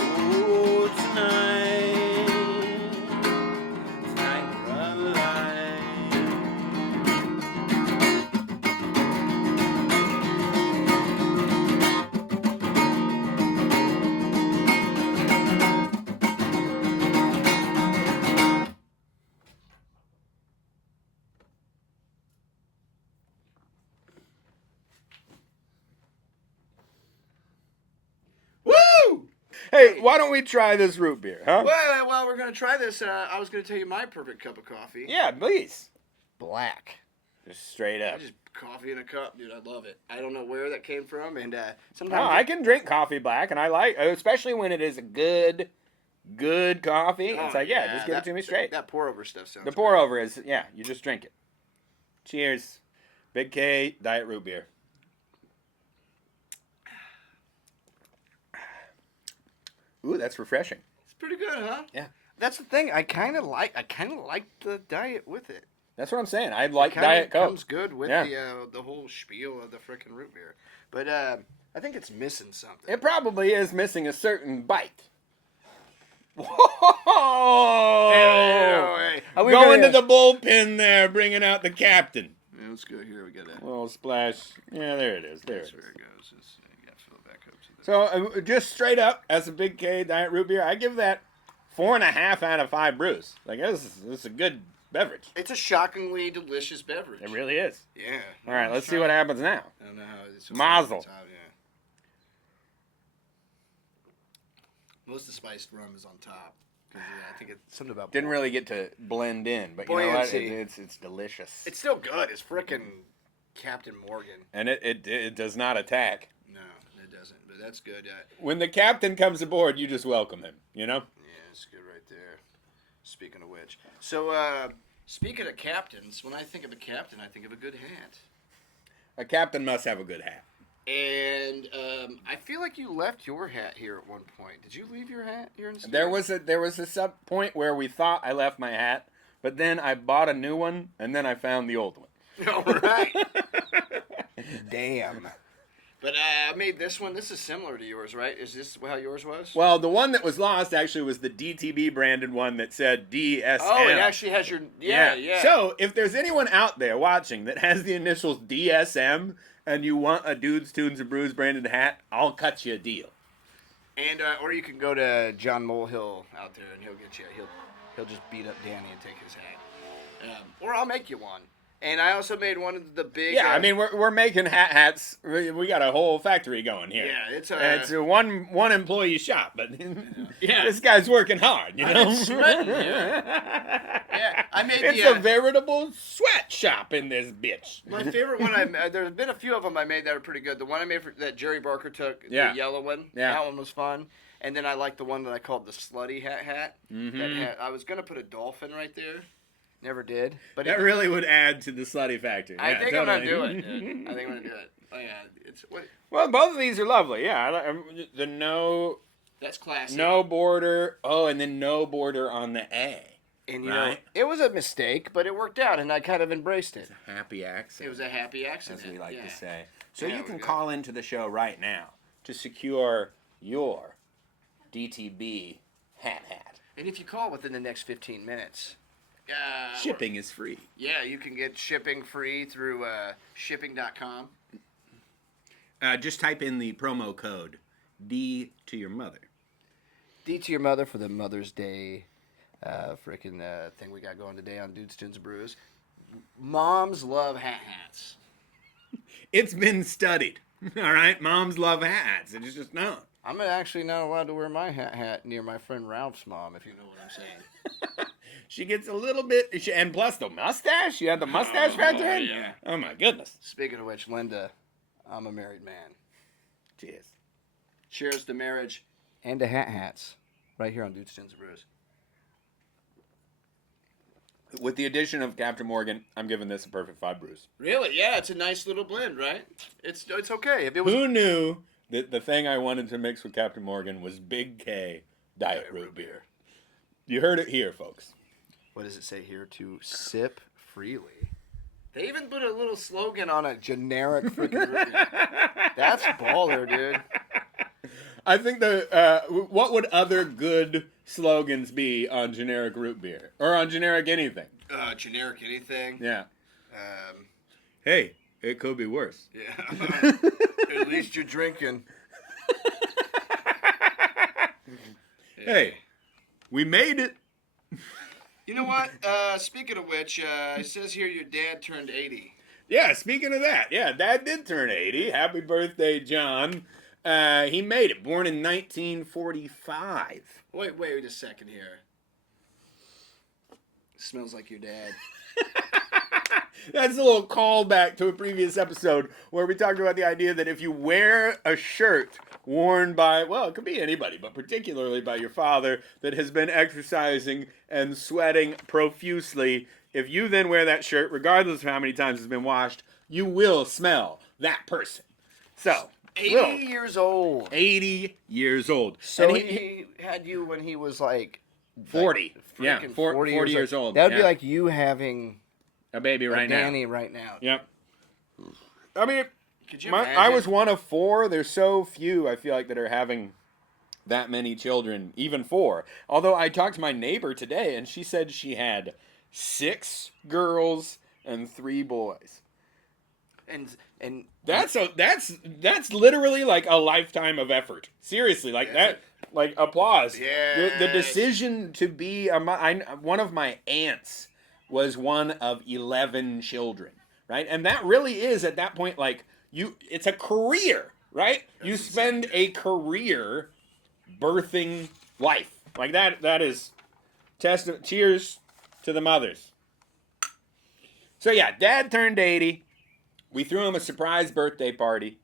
Oh, tonight, tonight we're alive. Woo! Hey, why don't we try this root beer, huh? Well, while we're going to try this, I was going to tell you my perfect cup of coffee. Yeah, please. Black. Just straight up. Just coffee in a cup, dude. I love it. I don't know where that came from, and No, sometimes I can drink coffee black, and I like, especially when it is a good coffee. Oh, It's like, yeah, just give it to me straight. That pour over stuff sounds. The pour over is, yeah, you just drink it. Cheers. Big K Diet Root Beer. Ooh, that's refreshing. It's pretty good, huh? Yeah. That's the thing. I kind of like the diet with it. That's what I'm saying. I like Kinda Diet Coke. comes good with the whole spiel of the frickin' root beer, but I think it's missing something. It probably is missing a certain bite. Whoa! Hey. Going to the bullpen there, bringing out the captain. Yeah, let's go here. We got that. Little splash. Yeah, there it is. There it That's is. where it goes. You got to fill it back up to the. So just straight up, as a Big K Diet Root Beer, I give that 4.5 out of 5 brews. Like this is a good beverage. It's a shockingly delicious beverage. It really is. Yeah. All right, let's see what happens now. I don't know how it's Mazel. Yeah. Most of the spiced rum is on top. I think it's something about Didn't really get to blend in, but you know what? Buoyancy. It's delicious. It's still good. It's frickin' Captain Morgan. And it does not attack. No, it doesn't. But that's good. When the captain comes aboard, you just welcome him, you know? Yeah, it's good right there. Speaking of which. So, speaking of captains, when I think of a captain, I think of a good hat. A captain must have a good hat. And I feel like you left your hat here at one point. Did you leave your hat here in the There was a sub point where we thought I left my hat, but then I bought a new one, and then I found the old one. All right. Damn. But I made this one. This is similar to yours, right? Is this how yours was? Well, the one that was lost actually was the DTB branded one that said DSM. Oh, it actually has your... Yeah. So, if there's anyone out there watching that has the initials DSM and you want a Dudes, Tunes, and Brews branded hat, I'll cut you a deal. And or you can go to John Molehill out there, and he'll get you. He'll just beat up Danny and take his hat. Or I'll make you one. And I also made one of the big. Yeah, I mean we're making hats. We got a whole factory going here. Yeah, it's a one employee shop, but yeah, this guy's working hard. You know, yeah. I made it's a veritable sweatshop in this bitch. My favorite one. There's been a few of them I made that are pretty good. The one I made that Jerry Barker took, the yellow one. Yeah, that one was fun. And then I like the one that I called the slutty hat. Mm-hmm. That hat. I was gonna put a dolphin right there. Never did. But that really would add to the slutty factor. I think totally. I'm going to do it, dude. I think I'm going to do it. Oh, yeah. Well, both of these are lovely. Yeah. The no... That's classic. No border. Oh, and then no border on the A. And, you know, it was a mistake, but it worked out, and I kind of embraced it. It's a happy accident. It was a happy accident. As we like to say. So Yeah, you can call into the show right now to secure your DTB hat. And if you call within the next 15 minutes... shipping is free. Yeah, you can get shipping free through shipping.com. Just type in the promo code D to your mother. D to your mother for the Mother's Day thing we got going today on Dudes, Tunes, and Brews. Moms love hats. It's been studied. All right? Moms love hats. It's just known. I'm actually not allowed to wear my hat near my friend Ralph's mom, if you know what I'm saying. She gets a little bit, and plus the mustache. You had the mustache factor in? Yeah. Oh, my goodness. Speaking of which, Linda, I'm a married man. Cheers. Cheers to marriage and to hats. Right here on Dudes, Tunes, and Brews. With the addition of Captain Morgan, I'm giving this a perfect 5 brews. Really? Yeah, it's a nice little blend, right? It's okay. If it was... Who knew that the thing I wanted to mix with Captain Morgan was Big K Diet Root Beer? You heard it here, folks. What does it say here? To sip freely. They even put a little slogan on a generic freaking root beer. That's baller, dude. I think what would other good slogans be on generic root beer? Or on generic anything? Generic anything? Yeah. Hey, it could be worse. Yeah. At least you're drinking. Hey, we made it. You know what? Speaking of which, it says here your dad turned 80. Yeah, speaking of that, Dad did turn 80. Happy birthday, John. He made it. Born in 1945. Wait a second here. Smells like your dad. That's a little callback to a previous episode where we talked about the idea that if you wear a shirt worn by, well, it could be anybody, but particularly by your father that has been exercising and sweating profusely, if you then wear that shirt, regardless of how many times it's been washed, you will smell that person. So, 80 years old. 80 years old. So and he had you when he was like 40. Like, yeah, 40 years old. That would be like you having a baby right now. Danny right now. Yep. I mean, could you I was one of 4. There's so few, I feel like, that are having that many children, even 4. Although I talked to my neighbor today, and she said she had 6 girls and 3 boys. And that's literally like a lifetime of effort. Seriously, like that. Like applause. Yeah. The decision to be one of my aunts was one of 11 children, right? And that really is at that point like it's a career, right? You spend a career birthing life. Like that is Cheers to the mothers. So yeah, Dad turned 80. We threw him a surprise birthday party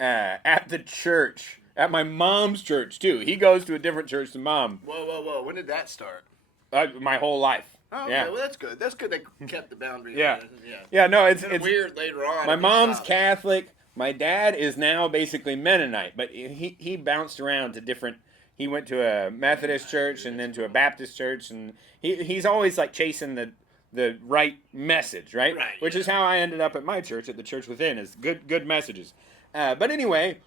at the church, at my mom's church too. He goes to a different church than Mom. Whoa. When did that start? My whole life. Oh, okay. Yeah. Well, that's good. That's good they kept the boundary. Yeah. Yeah. Yeah, no, it's weird later on. My if you mom's stop. Catholic. My dad is now basically Mennonite, but he bounced around to different. He went to a Methodist church and then to a Baptist church, and he's always like chasing the right message, right? Right, Which is how I ended up at my church, at the church within, is good messages. But anyway,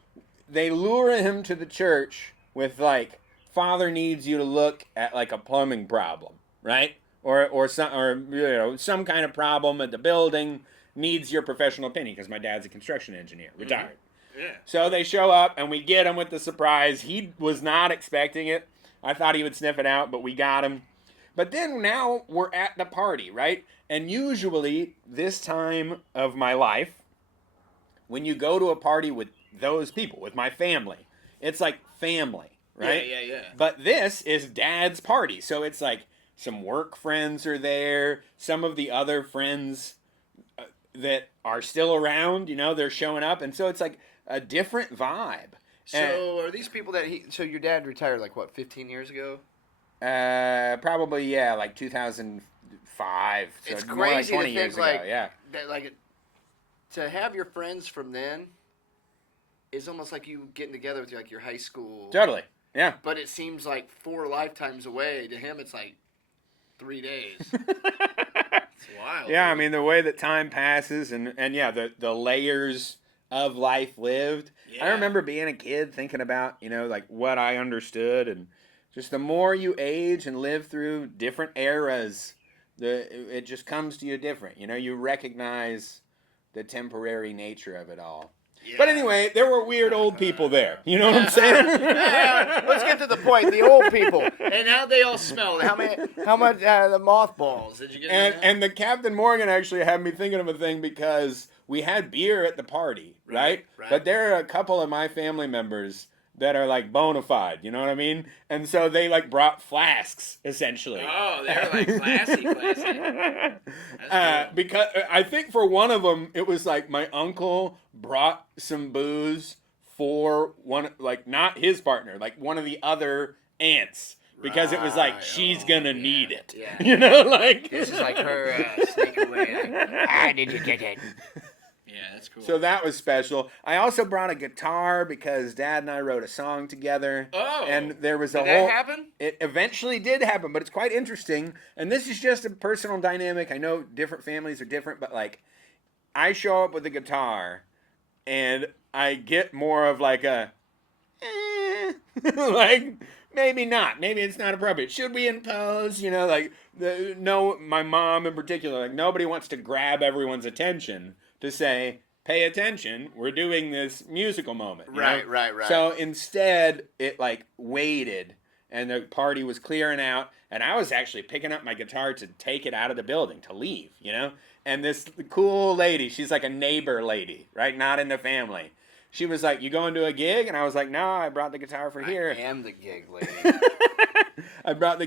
they lure him to the church with like, Father needs you to look at like a plumbing problem, right? Or some kind of problem at the building needs your professional opinion, because my dad's a construction engineer, retired. Yeah. So they show up and we get him with the surprise. He was not expecting it. I thought he would sniff it out, but we got him. But then now we're at the party, right? And usually this time of my life, when you go to a party with those people, with my family, it's like family, right? Yeah. But this is Dad's party. So it's like some work friends are there. Some of the other friends that are still around, they're showing up. And so it's like a different vibe. So are these people so your dad retired like what, 15 years ago? Probably, yeah, like 2005. So It's more like crazy 20 to years think ago, yeah. that to have your friends from then is almost like you getting together with your high school. Totally, yeah. But it seems like 4 lifetimes away. To him, it's like 3 days. It's wild. Yeah, I dude. mean, the way that time passes and yeah, the layers of life lived. I Yeah. remember being a kid thinking about, like what I understood, and just the more you age and live through different eras, it just comes to you different. You recognize the temporary nature of it all. Yeah. But anyway, there were weird old people there. You know what I'm saying? Let's get to the point. The old people and how they all smelled. How much the mothballs did you get? And the Captain Morgan actually had me thinking of a thing, because we had beer at the party, right? Right. But there are a couple of my family members that are like bona fide, you know what I mean? And so they like brought flasks, essentially. Oh, they're like classy. That's cool. Because I think for one of them, it was like my uncle brought some booze for one, like not his partner, like one of the other aunts. Because it was like, Right. she's Oh, gonna yeah. need it. Yeah. Like. This is like her sneak away. Did you get it? Yeah, that's cool. So that was special. I also brought a guitar because Dad and I wrote a song together. Oh. And there was a Did whole. that happen? It eventually did happen, but it's quite interesting. And this is just a personal dynamic. I know different families are different, but like, I show up with a guitar, and I get more of like a, like maybe not. Maybe it's not appropriate. Should we impose? Like my mom in particular. Like nobody wants to grab everyone's attention to say, pay attention, we're doing this musical moment. Right. So instead, it like waited, and the party was clearing out, and I was actually picking up my guitar to take it out of the building, to leave, And this cool lady, she's like a neighbor lady, right? Not in the family. She was like, you going to a gig? And I was like, no, I brought the guitar for here. I am the gig lady. I brought the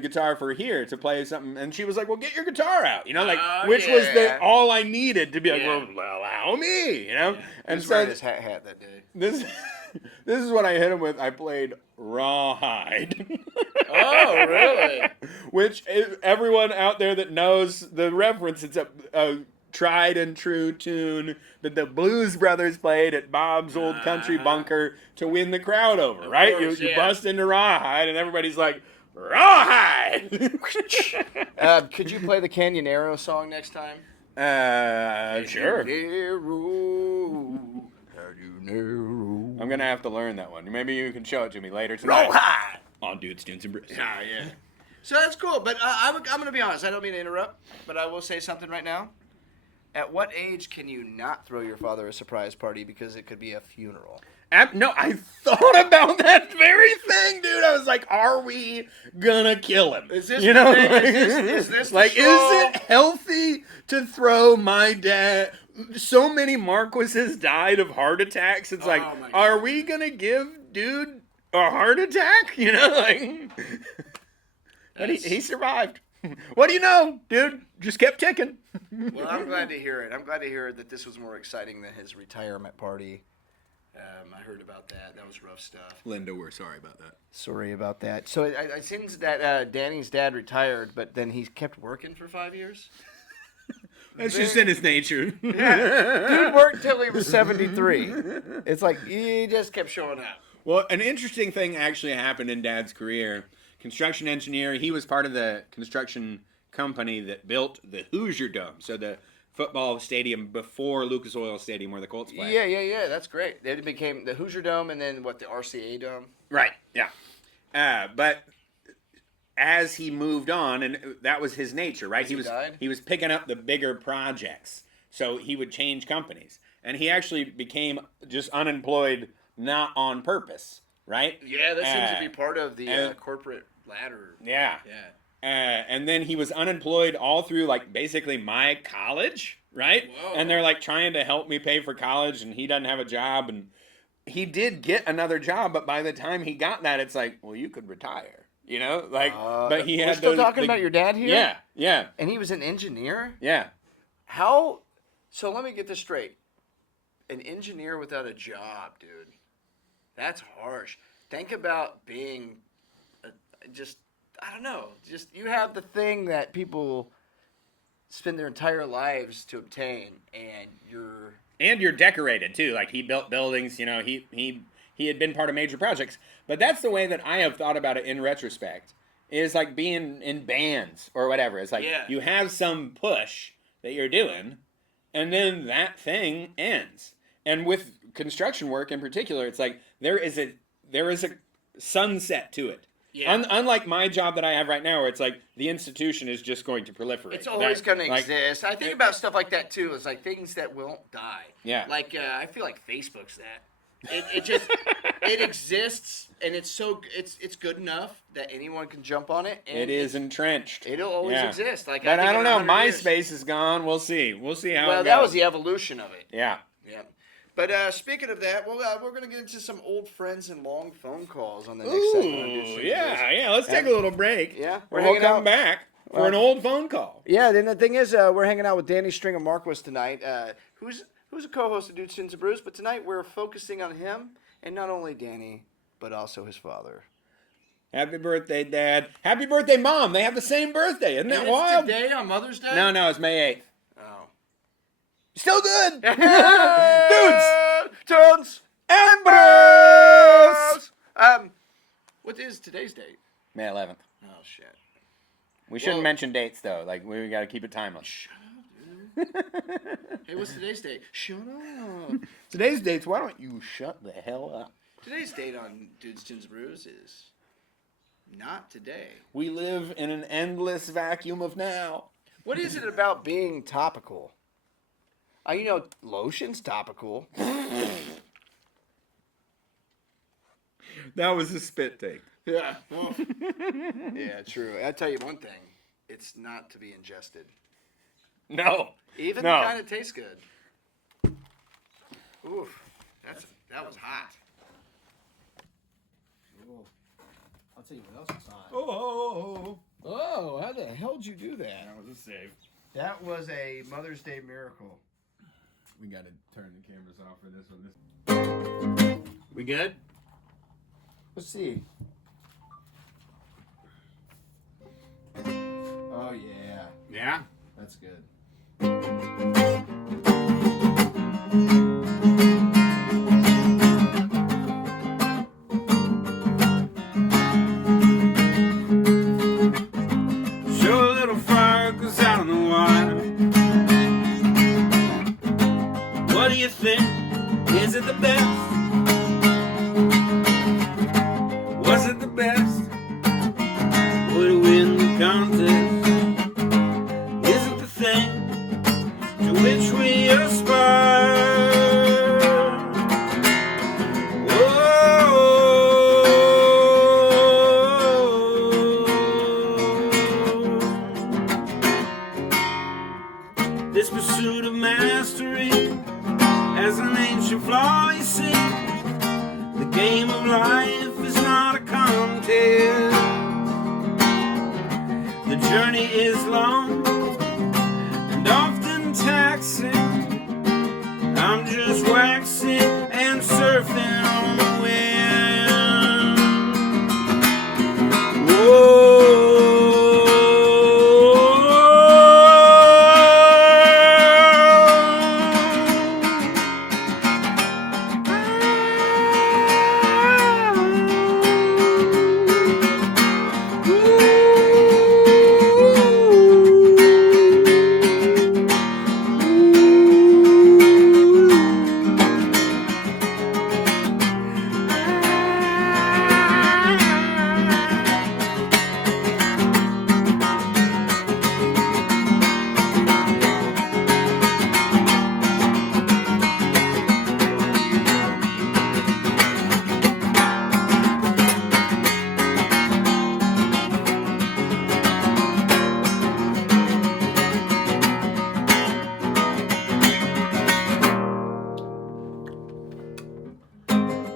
guitar for here to play something, and she was like, "Well, get your guitar out," Oh, which was yeah. all I needed to be like, Yeah. "Well, allow me," Yeah. And He's so wearing his hat that day. this is what I hit him with. I played Rawhide. Oh, really? Which everyone out there that knows the reference, it's a tried and true tune that the Blues Brothers played at Bob's old country bunker to win the crowd over, right? course, You yeah. bust into Rawhide, and everybody's like, Rawhide! Could you play the Canyonero song next time? Sure. Canyonero. I'm going to have to learn that one. Maybe you can show it to me later tonight. Rawhide. On Dudes, Tunes, and Brews. Yeah. So that's cool, but I'm going to be honest. I don't mean to interrupt, but I will say something right now. At what age can you not throw your father a surprise party because it could be a funeral? No, I thought about that very thing, dude. I was like, are we gonna kill him? Is this you know, the thing? like, Is this the like, show? is it healthy to throw my dad? So many Marquises died of heart attacks. It's like, Oh, my God. are we gonna give dude a heart attack? You know, like. But he survived. What do you know, dude? Just kept ticking. Well, I'm glad to hear it. I'm glad to hear that this was more exciting than his retirement party. I heard about that. That was rough stuff. Linda, we're sorry about that. Sorry about that. So it seems that Danny's dad retired, but then he kept working for 5 years. That's just in his nature. Yeah, dude worked till he was 73. It's like he just kept showing up. Well, an interesting thing actually happened in Dad's career. Construction engineer. He was part of the construction company that built the Hoosier Dome. So the football stadium before Lucas Oil Stadium where the Colts play. Yeah. That's great. It became the Hoosier Dome and then the RCA Dome? Right, yeah. But as he moved on, and that was his nature, right? He was picking up the bigger projects. So he would change companies. And he actually became just unemployed, not on purpose, right? Yeah, that seems to be part of the corporate ladder. Yeah. And then he was unemployed all through, like, basically my college, right? Whoa. And they're, like, trying to help me pay for college, and he doesn't have a job. And he did get another job, but by the time he got that, it's like, well, you could retire, you know? Like, but he had We're still talking about your dad here? Yeah. And he was an engineer? Yeah. How? So let me get this straight. An engineer without a job, dude. That's harsh. Think about being I don't know. Just you have the thing that people spend their entire lives to obtain, and you're decorated too. Like he built buildings. You know, he had been part of major projects. But that's the way that I have thought about it in retrospect. Is like being in bands or whatever. It's like you have some push that you're doing, and then that thing ends. And with construction work in particular, it's like there is a sunset to it. Yeah. Unlike my job that I have right now, where it's like the institution is just going to proliferate. It's always going to exist. I think about stuff like that too. It's like things that won't die. Yeah. Like I feel like Facebook's that. It just it exists, and it's good enough that anyone can jump on it. And it is entrenched. It'll always exist. Like, but I don't know. MySpace years. Is gone. We'll see. We'll see how. Well, it goes. that was the evolution of it. Yeah. But speaking of that, we're going to get into some old friends and long phone calls on the next segment. Yeah. Let's take a little break. Yeah. We'll come back for an old phone call. Yeah, then the thing is, we're hanging out with Danny Stringer Marquis tonight, who's a co-host of Dudes, Tunes, and Brews. But tonight we're focusing on him, and not only Danny, but also his father. Happy birthday, Dad. Happy birthday, Mom. They have the same birthday. Isn't that wild? Today on Mother's Day? No, it's May 8th. Oh. Still good. Dudes, Tunes, and Brews. What is today's date? May 11th. Oh, shit. We shouldn't mention dates, though. Like, we got to keep it timeless. Shut up, dude. Hey, what's today's date? Shut up. Today's dates, why don't you shut the hell up? Today's date on Dudes, Tunes, and Brews is not today. We live in an endless vacuum of now. What is it about being topical? Lotion's topical. That was a spit take. Yeah. Well, yeah, true. I'll tell you one thing. It's not to be ingested. No. Even the kind that tastes good. Oof. That was hot. Ooh. I'll tell you what else was hot. Oh, how the hell did you do that? That was a save. That was a Mother's Day miracle. We got to turn the cameras off for this one. We good? Let's see. Oh, yeah. Yeah? That's good. Show a little fire, 'cause I don't know why. What do you think? Is it the best? Was it the best? Would it win the contest? Is it the thing to which we aspire? This pursuit of mastery has an ancient flaw, you see. The game of life is not a contest. journey is long and often taxing. I'm just waxing and surfing on the wind.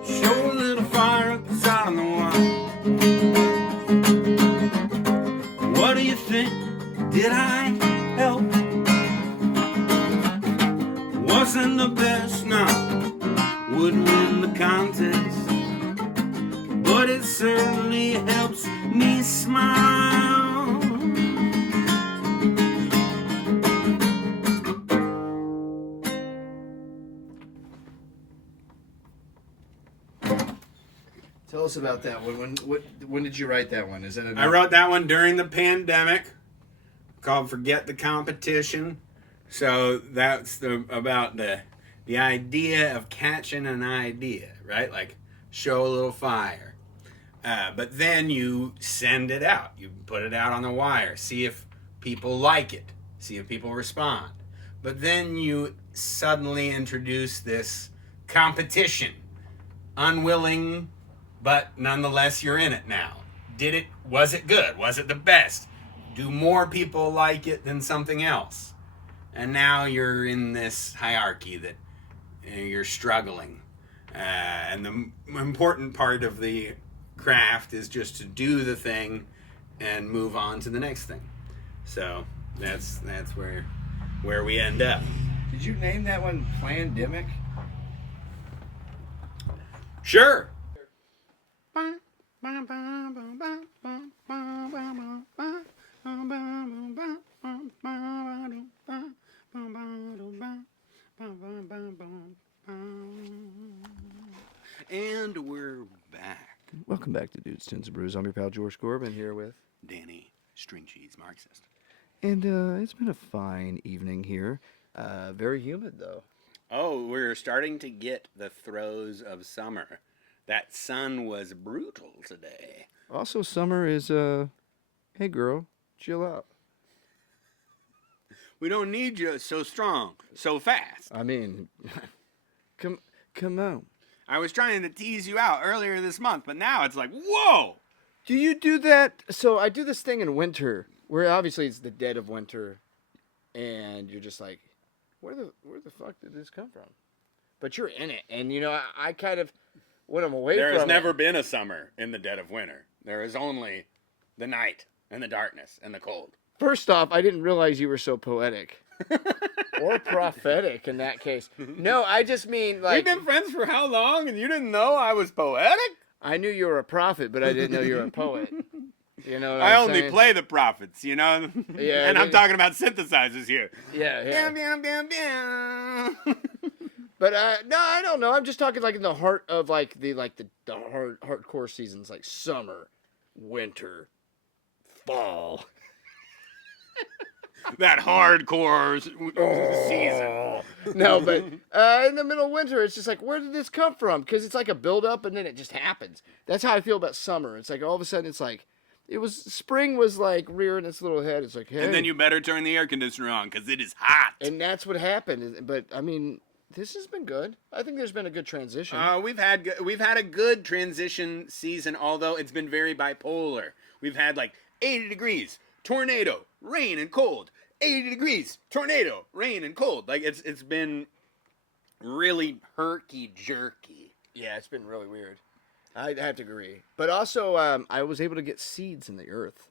Show a little fire up inside on the wine. What do you think? Did I help? Wasn't the best, no. Wouldn't win the contest, but it certainly helps me smile. Tell us about that one. When did you write that one? Is that I wrote that one during the pandemic, called "Forget the Competition." So that's about the idea of catching an idea, right? Like show a little fire, but then you send it out. You put it out on the wire. See if people like it. See if people respond. But then you suddenly introduce this competition, unwilling. But nonetheless, you're in it now. Was it good? Was it the best? Do more people like it than something else? And now you're in this hierarchy that you're struggling. And the important part of the craft is just to do the thing and move on to the next thing. So that's where we end up. Did you name that one Plandemic? Sure. And we're back. Welcome back to Dudes, Tins, and Brews. I'm your pal George Corbin here with... Danny Stringcheese Marxist. And it's been a fine evening here. Very humid, though. Oh, we're starting to get the throes of summer. That sun was brutal today. Also, summer is, hey girl, chill out. We don't need you so strong, so fast. I mean, come on. I was trying to tease you out earlier this month, but now it's like, whoa! Do you do that? So I do this thing in winter, where obviously it's the dead of winter, and you're just like, where the fuck did this come from? But you're in it, and you know, I kind of, when I'm away There from has never it, been a summer in the dead of winter. There is only the night and the darkness and the cold. First off, I didn't realize you were so poetic. Or prophetic in that case. No, I just mean like... We've been friends for how long and you didn't know I was poetic? I knew you were a prophet, but I didn't know you were a poet. You know what I I'm only saying? play the prophets, you know? Yeah, and I'm talking about synthesizers here. Yeah. Bam, bam, bam, bam. But no, I don't know. I'm just talking like in the heart of like the hardcore seasons, like summer, winter, fall. That hardcore season. No, but in the middle of winter, it's just like, where did this come from? Because it's like a build up and then it just happens. That's how I feel about summer. It's like all of a sudden it's like, spring was like rearing its little head. It's like, hey. And then you better turn the air conditioner on because it is hot. And that's what happened. But I mean, this has been good. I think there's been a good transition. We've had a good transition season, although it's been very bipolar. We've had like 80 degrees, tornado, rain and cold. 80 degrees, tornado, rain and cold. Like it's been really herky-jerky. Yeah, it's been really weird. I have to agree. But also, I was able to get seeds in the earth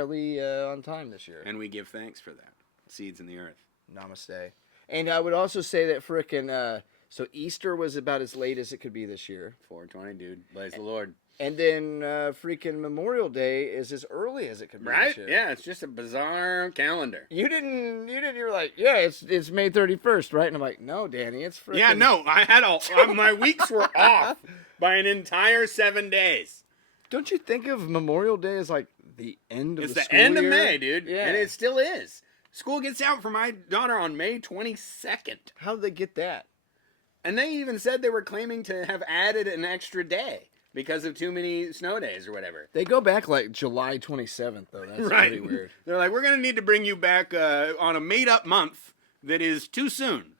fairly on time this year. And we give thanks for that. Seeds in the earth. Namaste. And I would also say that frickin' so Easter was about as late as it could be this year. 420, dude. Blaze the Lord. And then freaking Memorial Day is as early as it could be Right? this year. Yeah, it's just a bizarre calendar. You were like, yeah, it's May 31st, right? And I'm like, no, Danny, it's freaking... Yeah, no, I had my weeks were off by an entire 7 days. Don't you think of Memorial Day as like the end of It's the the school end year? of May, dude. Yeah. And it still is. School gets out for my daughter on May 22nd. How did they get that? And they even said they were claiming to have added an extra day because of too many snow days or whatever. They go back like July 27th, though. That's Right. pretty weird. They're like, we're going to need to bring you back on a made-up month that is too soon.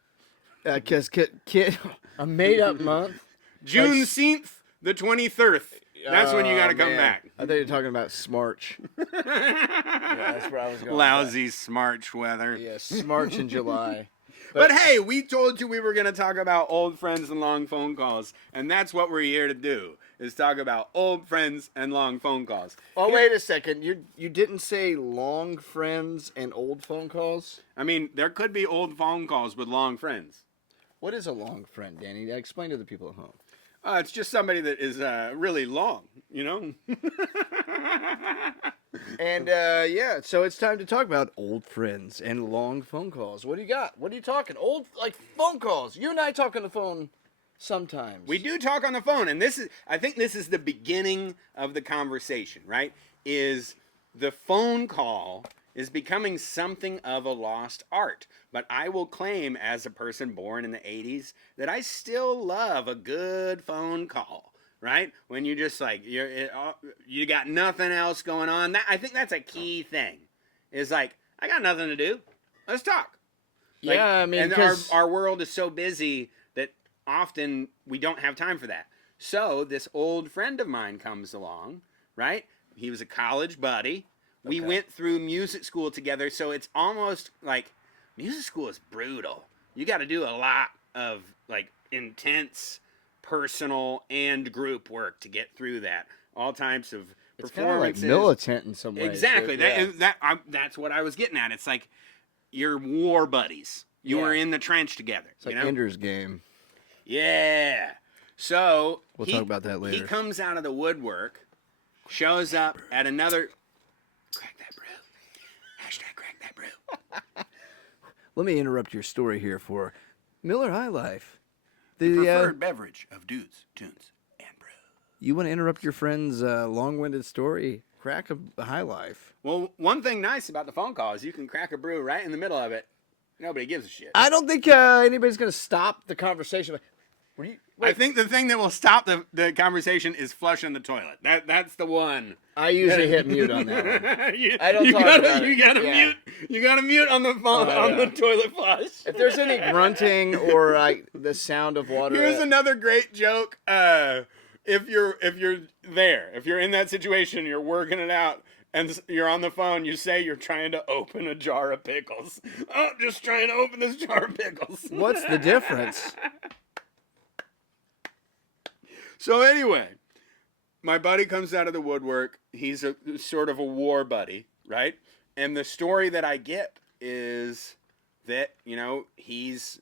Because kid, a made-up month. June 7th, the 23rd. That's when you got to come man. back. I thought you were talking about Smarch. Yeah, that's where I was going. Lousy Smarch weather. Yeah, Smarch in July. But hey, we told you we were going to talk about old friends and long phone calls, and that's what we're here to do, is talk about old friends and long phone calls. Oh, wait a second. You didn't say long friends and old phone calls? I mean, there could be old phone calls with long friends. What is a long friend, Danny? Explain to the people at home. It's just somebody that is really long, you know? And yeah, so it's time to talk about old friends and long phone calls. What do you got? What are you talking? Old, like, phone calls. You and I talk on the phone sometimes. We do talk on the phone, and I think this is the beginning of the conversation, right? Is the phone call is becoming something of a lost art. But I will claim, as a person born in the 80s, that I still love a good phone call, right? When you just like, you got nothing else going on. I think that's a key thing. Is like, I got nothing to do. Let's talk. Like, Yeah, I mean, and 'cause- our world is so busy that often we don't have time for that. So this old friend of mine comes along, right? He was a college buddy. We Okay. went through music school together, so it's almost like music school is brutal. You got to do a lot of like intense personal and group work to get through that. All types of It's kind of like performances. militant in some ways. Exactly. too. Yeah. That's what I was getting at. It's like you're war buddies. You Yeah. were in the trench together. It's like you know? Ender's Game. Yeah. So We'll talk about that later. He comes out of the woodwork, shows up at another. Crack that brew. Hashtag crack that brew. Let me interrupt your story here for Miller High Life. The Preferred beverage of dudes, tunes, and brew. you want to interrupt your friend's long-winded story? Crack a High Life. Well, one thing nice about the phone call is you can crack a brew right in the middle of it. Nobody gives a shit. I don't think anybody's gonna stop the conversation. I think the thing that will stop the conversation is flushing the toilet. That's the one. I usually hit mute on that one. I don't you talk gotta, about it. You gotta Yeah. mute. You gotta mute on the phone on the toilet flush. If there's any grunting or like the sound of water, Here's another great joke. If you're there, if you're in that situation, you're working it out, and you're on the phone, you say you're trying to open a jar of pickles. Oh, just trying to open this jar of pickles. what's the difference? So anyway, my buddy comes out of the woodwork. He's a sort of a war buddy, right? And the story that I get is that, you know, he's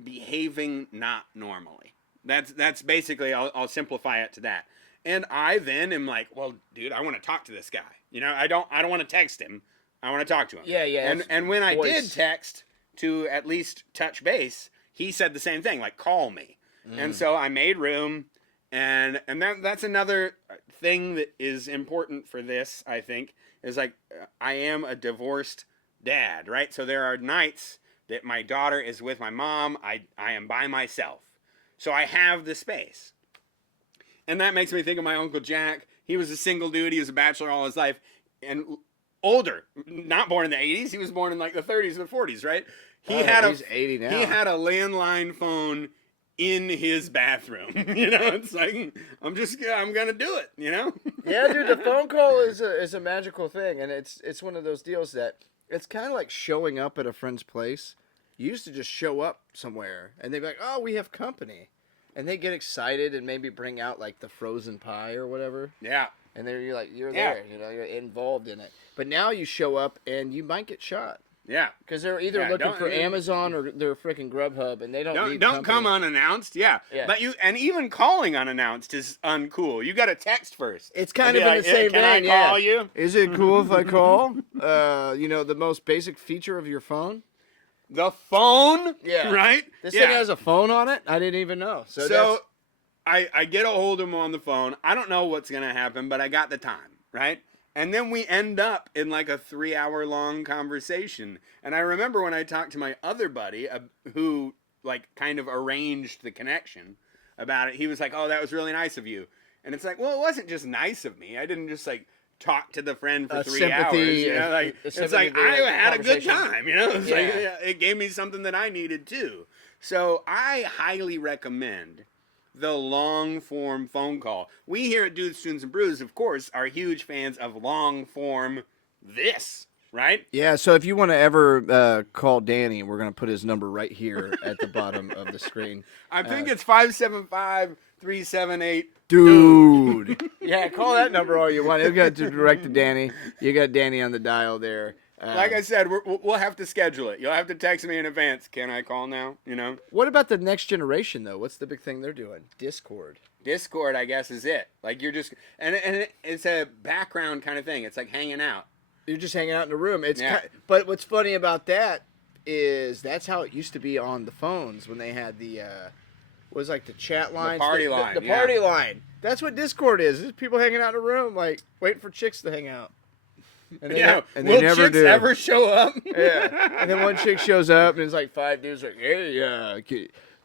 behaving not normally. That's basically, I'll simplify it to that. And I then am like, well, dude, I want to talk to this guy. You know, I don't want to text him. I want to talk to him. Yeah. And when I voice. did text to at least touch base, he said the same thing, like, call me. And so I made room, and that's another thing that is important for this, I think, is like, I am a divorced dad, right? So there are nights that my daughter is with my mom, I am by myself. So I have the space. And that makes me think of my Uncle Jack. He was a single dude, he was a bachelor all his life, and older, not born in the 80s, he was born in like the 30s or the 40s, right? He's 80 now. He had a landline phone in his bathroom. You know, it's like, I'm gonna do it, you know? Yeah, dude, the phone call is a magical thing, and it's one of those deals that it's kind of like showing up at a friend's place. You used to just show up somewhere, and they'd be like, "Oh, we have company," and they get excited and maybe bring out like the frozen pie or whatever. Yeah. and then you're Yeah. there, you're involved in it. But now you show up and you might get shot Yeah. because they're either Yeah, looking don't- for Amazon or they're freaking Grubhub, and they don't Don't come unannounced. Yeah. Yeah. But and even calling unannounced is uncool. You got to text first. It's kind And of be in the same Can vein. I call you? Is it cool if I call? The most basic feature of your phone. The phone. Yeah. Right. This yeah. thing has a phone on it. I didn't even know. So So I get a hold of him on the phone. I don't know what's gonna happen, but I got the time, right? And then we end up in like a 3-hour long conversation. And I remember when I talked to my other buddy who like kind of arranged the connection about it. He was like, "Oh, that was really nice of you." And it's like, well, it wasn't just nice of me. I didn't just like talk to the friend for 3 hours. You know, like it's like I had a good time. You know, it's like it gave me something that I needed too. So I highly recommend the long form phone call. We here at Dudes, Tunes, and Brews, of course, are huge fans of long form this, right? Yeah, so if you want to ever call Danny, we're going to put his number right here at the bottom of the screen. I think it's 575-378. Dude. Yeah, call that number all you want. It'll get direct to Danny. You got Danny on the dial there. Like I said, we'll have to schedule it. You'll have to text me in advance. Can I call now? You know? What about the next generation, though? What's the big thing they're doing? Discord. Discord, I guess, is it. Like you're just, and it's a background kind of thing. It's like hanging out. You're just hanging out in a room. It's Yeah. But what's funny about that is that's how it used to be on the phones when they had the was like the chat lines, party line, the yeah. party line. That's what Discord is. It's people hanging out in a room, like waiting for chicks to hang out. And they, Yeah. and Will they never chicks do. ever show up? Yeah. And then one chick shows up and it's like 5 dudes like, hey,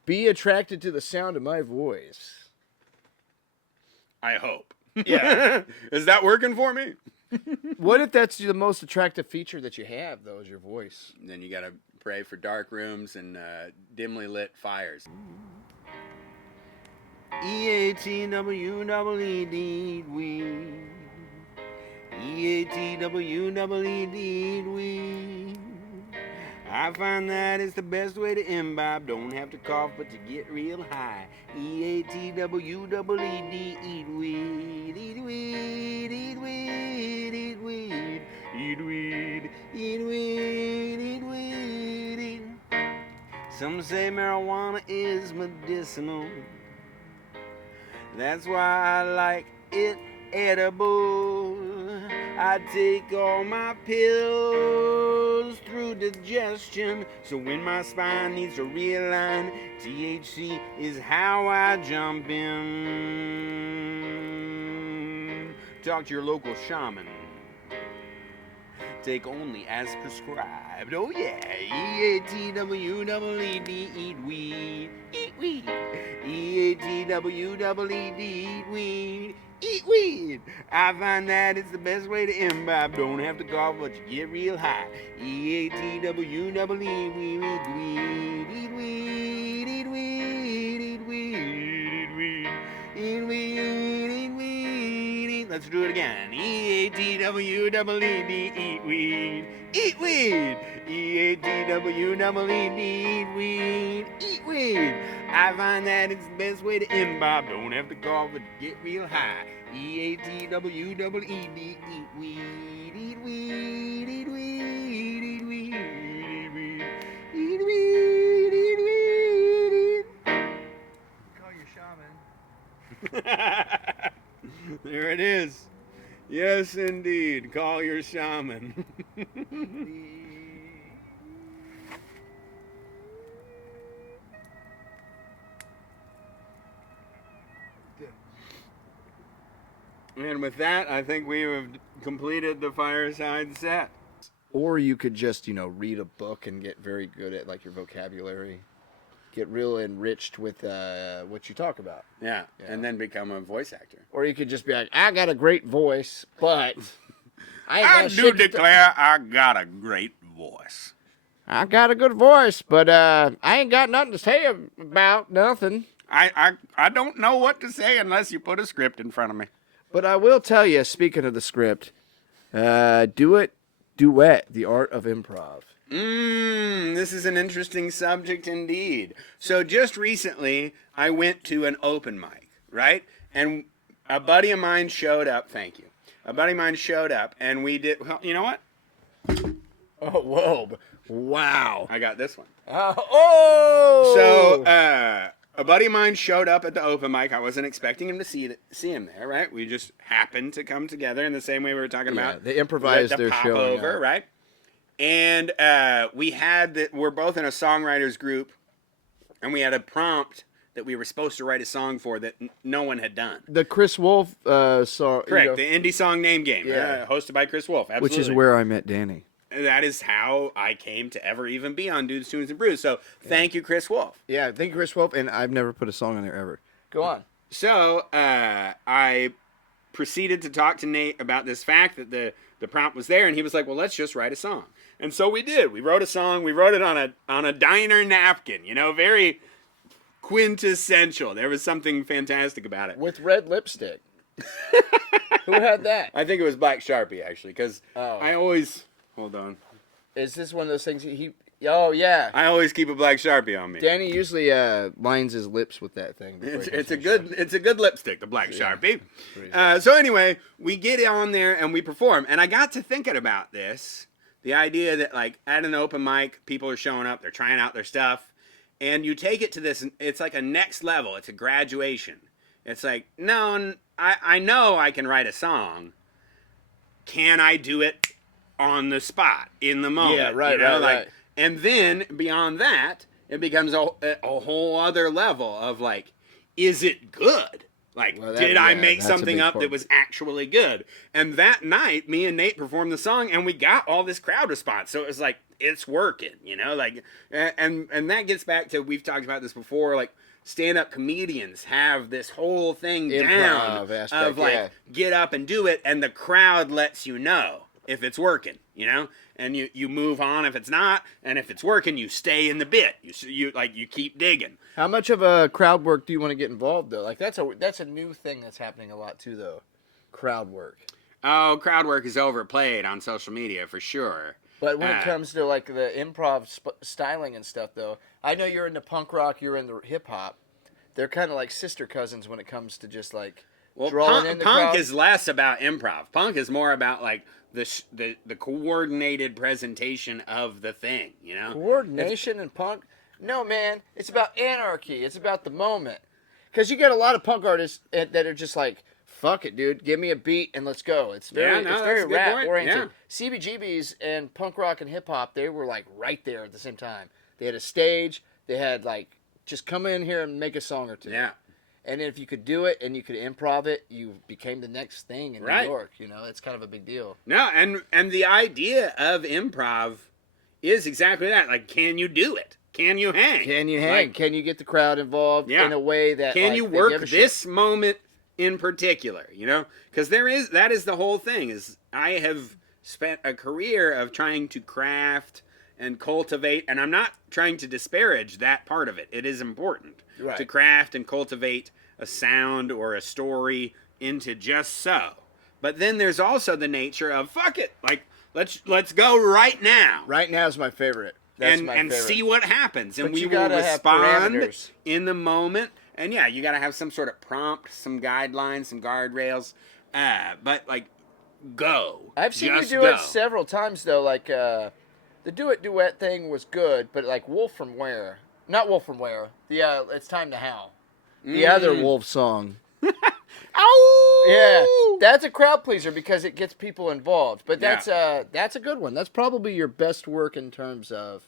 be attracted to the sound of my voice. I hope. Yeah. Is that working for me? What if that's the most attractive feature that you have, though, is your voice? Then you gotta pray for dark rooms and dimly lit fires. E-A-T-W-E-E-D, weed. E-A-T-W-E-E-D, weed. I find that it's the best way to imbibe. Don't have to cough, but to get real high. E-A-T-W-E-E-D, eat weed. Eat weed, eat weed, eat weed. Eat weed, eat weed, eat weed, eat. Some say marijuana is medicinal. That's why I like it edible. I take all my pills through digestion. So when my spine needs to realign, THC is how I jump in. Talk to your local shaman. Take only as prescribed. Oh yeah, E-A-T-W-E-E-D, eat weed, eat weed. E-A-T-W-E-E-D, eat weed, eat weed. I find that it's the best way to imbibe. Don't have to cough, but you get real high. E-A-T-W-E-E-D, weed, eat weed, eat weed, eat weed, eat weed, eat weed, eat weed, eat weed. Let's do it again. E-A-T-W-E-E-D, eat weed, eat weed. E-A-T-W-E-E-D, eat weed, eat weed. I find that it's the best way to imbibe. Don't have to cough, but get real high. E-A-T-W-E-E-D, eat weed, eat weed, eat weed, eat weed, eat weed, eat weed, eat weed. Call your shaman. There it is. Yes, indeed. Call your shaman. And with that, I think we have completed the fireside set. Or you could just, read a book and get very good at, like, your vocabulary. Get real enriched with what you talk about. Yeah, and then become a voice actor. Or you could just be like, I got a great voice, but I do declare I got a great voice. I got a good voice, but I ain't got nothing to say about nothing. I don't know what to say unless you put a script in front of me. But I will tell you, speaking of the script, duet, the art of improv. This is an interesting subject indeed. So just recently, I went to an open mic, right? And a buddy of mine showed up. Thank you. A buddy of mine showed up, and we did. Well, you know what? Oh, whoa. Wow. I got this one. Oh! So, a buddy of mine showed up at the open mic. I wasn't expecting him to see him there, right? We just happened to come together in the same way we were talking about. They improvised their pop show over, right? And we're both in a songwriters group, and we had a prompt that we were supposed to write a song for that no one had done. The Chris Wolf song. Correct, the indie song name game, Yeah. hosted by Chris Wolf. Absolutely. Which is where I met Danny. That is how I came to ever even be on Dudes, Tunes, and Brews. So thank you, Chris Wolf. Yeah, thank you, Chris Wolf, and I've never put a song on there ever. Go on. So I proceeded to talk to Nate about this fact that the prompt was there, and he was like, well, let's just write a song. And so we did. We wrote a song. We wrote it on a diner napkin, very quintessential. There was something fantastic about it. With red lipstick. Who had that? I think it was Black Sharpie, actually, because I always... Hold on. Is this one of those things Oh, yeah. I always keep a Black Sharpie on me. Danny usually lines his lips with that thing. It's a good lipstick, the Black Sharpie. So anyway, we get on there and we perform. And I got to thinking about this. The idea that, like, at an open mic, people are showing up, they're trying out their stuff. And you take it to this, it's like a next level. It's a graduation. It's like, no, I know I can write a song. Can I do it on the spot, in the moment? Yeah, right. And then, beyond that, it becomes a whole other level of, like, is it good? Like, did I make something up that was actually good? And that night, me and Nate performed the song, and we got all this crowd response. So it was like, it's working, like, and that gets back to, we've talked about this before, like, stand-up comedians have this whole thing down aspect, of, like, get up and do it, and the crowd lets you know if it's working, and you move on if it's not, and if it's working, you stay in the bit. You keep digging. How much of a crowd work do you want to get involved though? Like that's a new thing that's happening a lot too though. Crowd work. Oh, crowd work is overplayed on social media for sure. But when it comes to like the improv styling and stuff though, I know you're into punk rock, you're into hip hop. They're kind of like sister cousins when it comes to just like drawing in the crowd. Punk is less about improv. Punk is more about like the coordinated presentation of the thing, Coordination and punk? No, man. It's about anarchy. It's about the moment. Because you get a lot of punk artists that are just like, fuck it, dude. Give me a beat and let's go. It's very rap oriented. Yeah. CBGBs and punk rock and hip hop, they were like right there at the same time. They had a stage. They had like, just come in here and make a song or two. Yeah. And if you could do it and you could improv it, you became the next thing in New York. It's kind of a big deal. No, and the idea of improv is exactly that. Like, can you do it? Can you hang? Can you hang? Like, can you get the crowd involved in a way that can you work this moment in particular? Because that is the whole thing. Is I have spent a career of trying to craft and cultivate, and I'm not trying to disparage that part of it. It is important to craft and cultivate a sound or a story into just so. But then there's also the nature of fuck it, like let's go right now. Right now is my favorite. That's my favorite. See what happens, and but we will respond in the moment. And yeah, you got to have some sort of prompt, some guidelines, some guardrails. But like, go. I've seen you do it several times though. Like the Do It Duet thing was good, but like Wolf from Where? Not Wolf from Where. The It's Time to Howl. The other Wolf song. Ow! Yeah, that's a crowd pleaser because it gets people involved. But that's a good one. That's probably your best work in terms of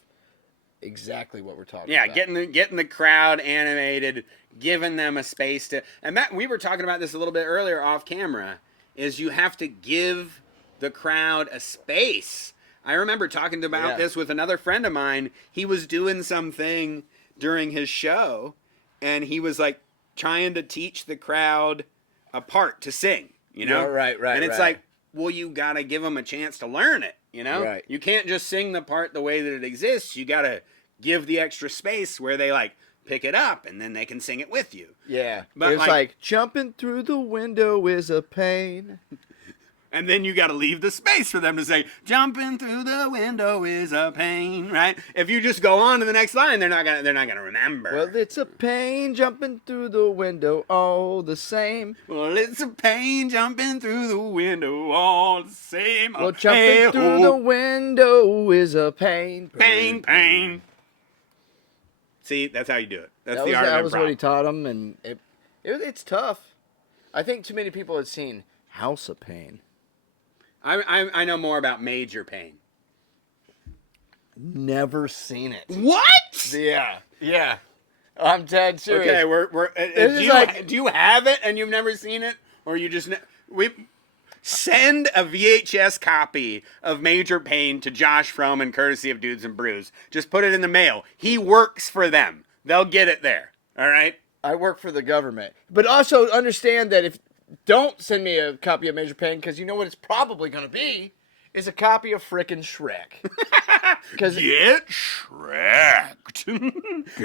exactly what we're talking about. Yeah, getting the crowd animated, giving them a space to. And Matt, we were talking about this a little bit earlier off camera. Is you have to give the crowd a space. I remember talking about this with another friend of mine. He was doing something during his show, and he was like trying to teach the crowd a part to sing, Yeah, right. And it's like, well, you gotta give them a chance to learn it, Right. You can't just sing the part the way that it exists. You gotta give the extra space where they like pick it up, and then they can sing it with you. Yeah, but it's like jumping through the window is a pain. And then you got to leave the space for them to say, jumping through the window is a pain, right? If you just go on to the next line, they're not gonna remember. Well, it's a pain jumping through the window all the same. Well, it's a pain jumping through the window all the same. Well, jumping through the window is a pain. Pain, pain. See, that's how you do it. That's That the was, art that of was improv. what he taught him, and it's tough. I think too many people had seen House of Pain. I know more about Major Pain. Never seen it. What? Yeah. I'm dead serious. Okay, we're do you have it and you've never seen it, or you just we send a VHS copy of Major Pain to Josh Froman, courtesy of Dudes and Brews. Just put it in the mail. He works for them. They'll get it there. All right. I work for the government, but also understand that if don't send me a copy of Major Pain, because you know what it's probably going to be is a copy of frickin' Shrek. Because Get Shreked.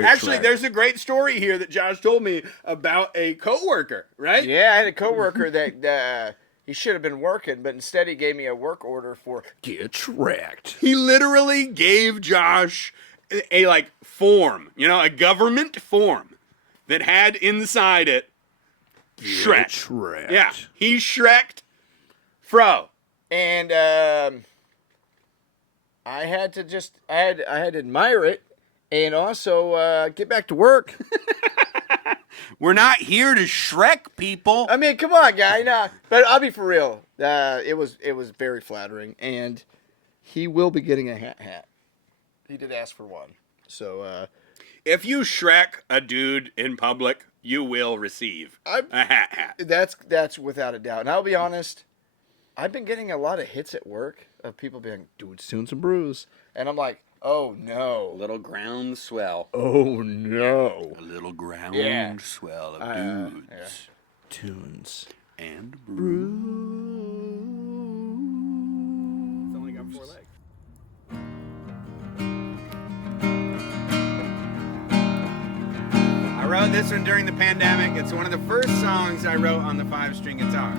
Actually, there's a great story here that Josh told me about a coworker, right? yeah, I had a coworker that he should have been working, but instead he gave me a work order for Get Shreked. He literally gave Josh a like form, a government form that had inside it Shrek. Shreked. Yeah, he Shreked Fro. and I had to admire it and also get back to work. We're not here to Shrek people. I mean, come on, guy. Nah, but I'll be for real. It was very flattering, and he will be getting a hat. He did ask for one, so If you Shrek a dude in public, you will receive a hat. that's without a doubt. And I'll be honest, I've been getting a lot of hits at work of people being, dude, soon some brews, and I'm like, oh A no, little ground swell. oh no. A little ground Yeah. swell of dudes, Yeah. tunes, and brews. It's only got 4 legs. I wrote this one during the pandemic. It's one of the first songs I wrote on the 5-string guitar.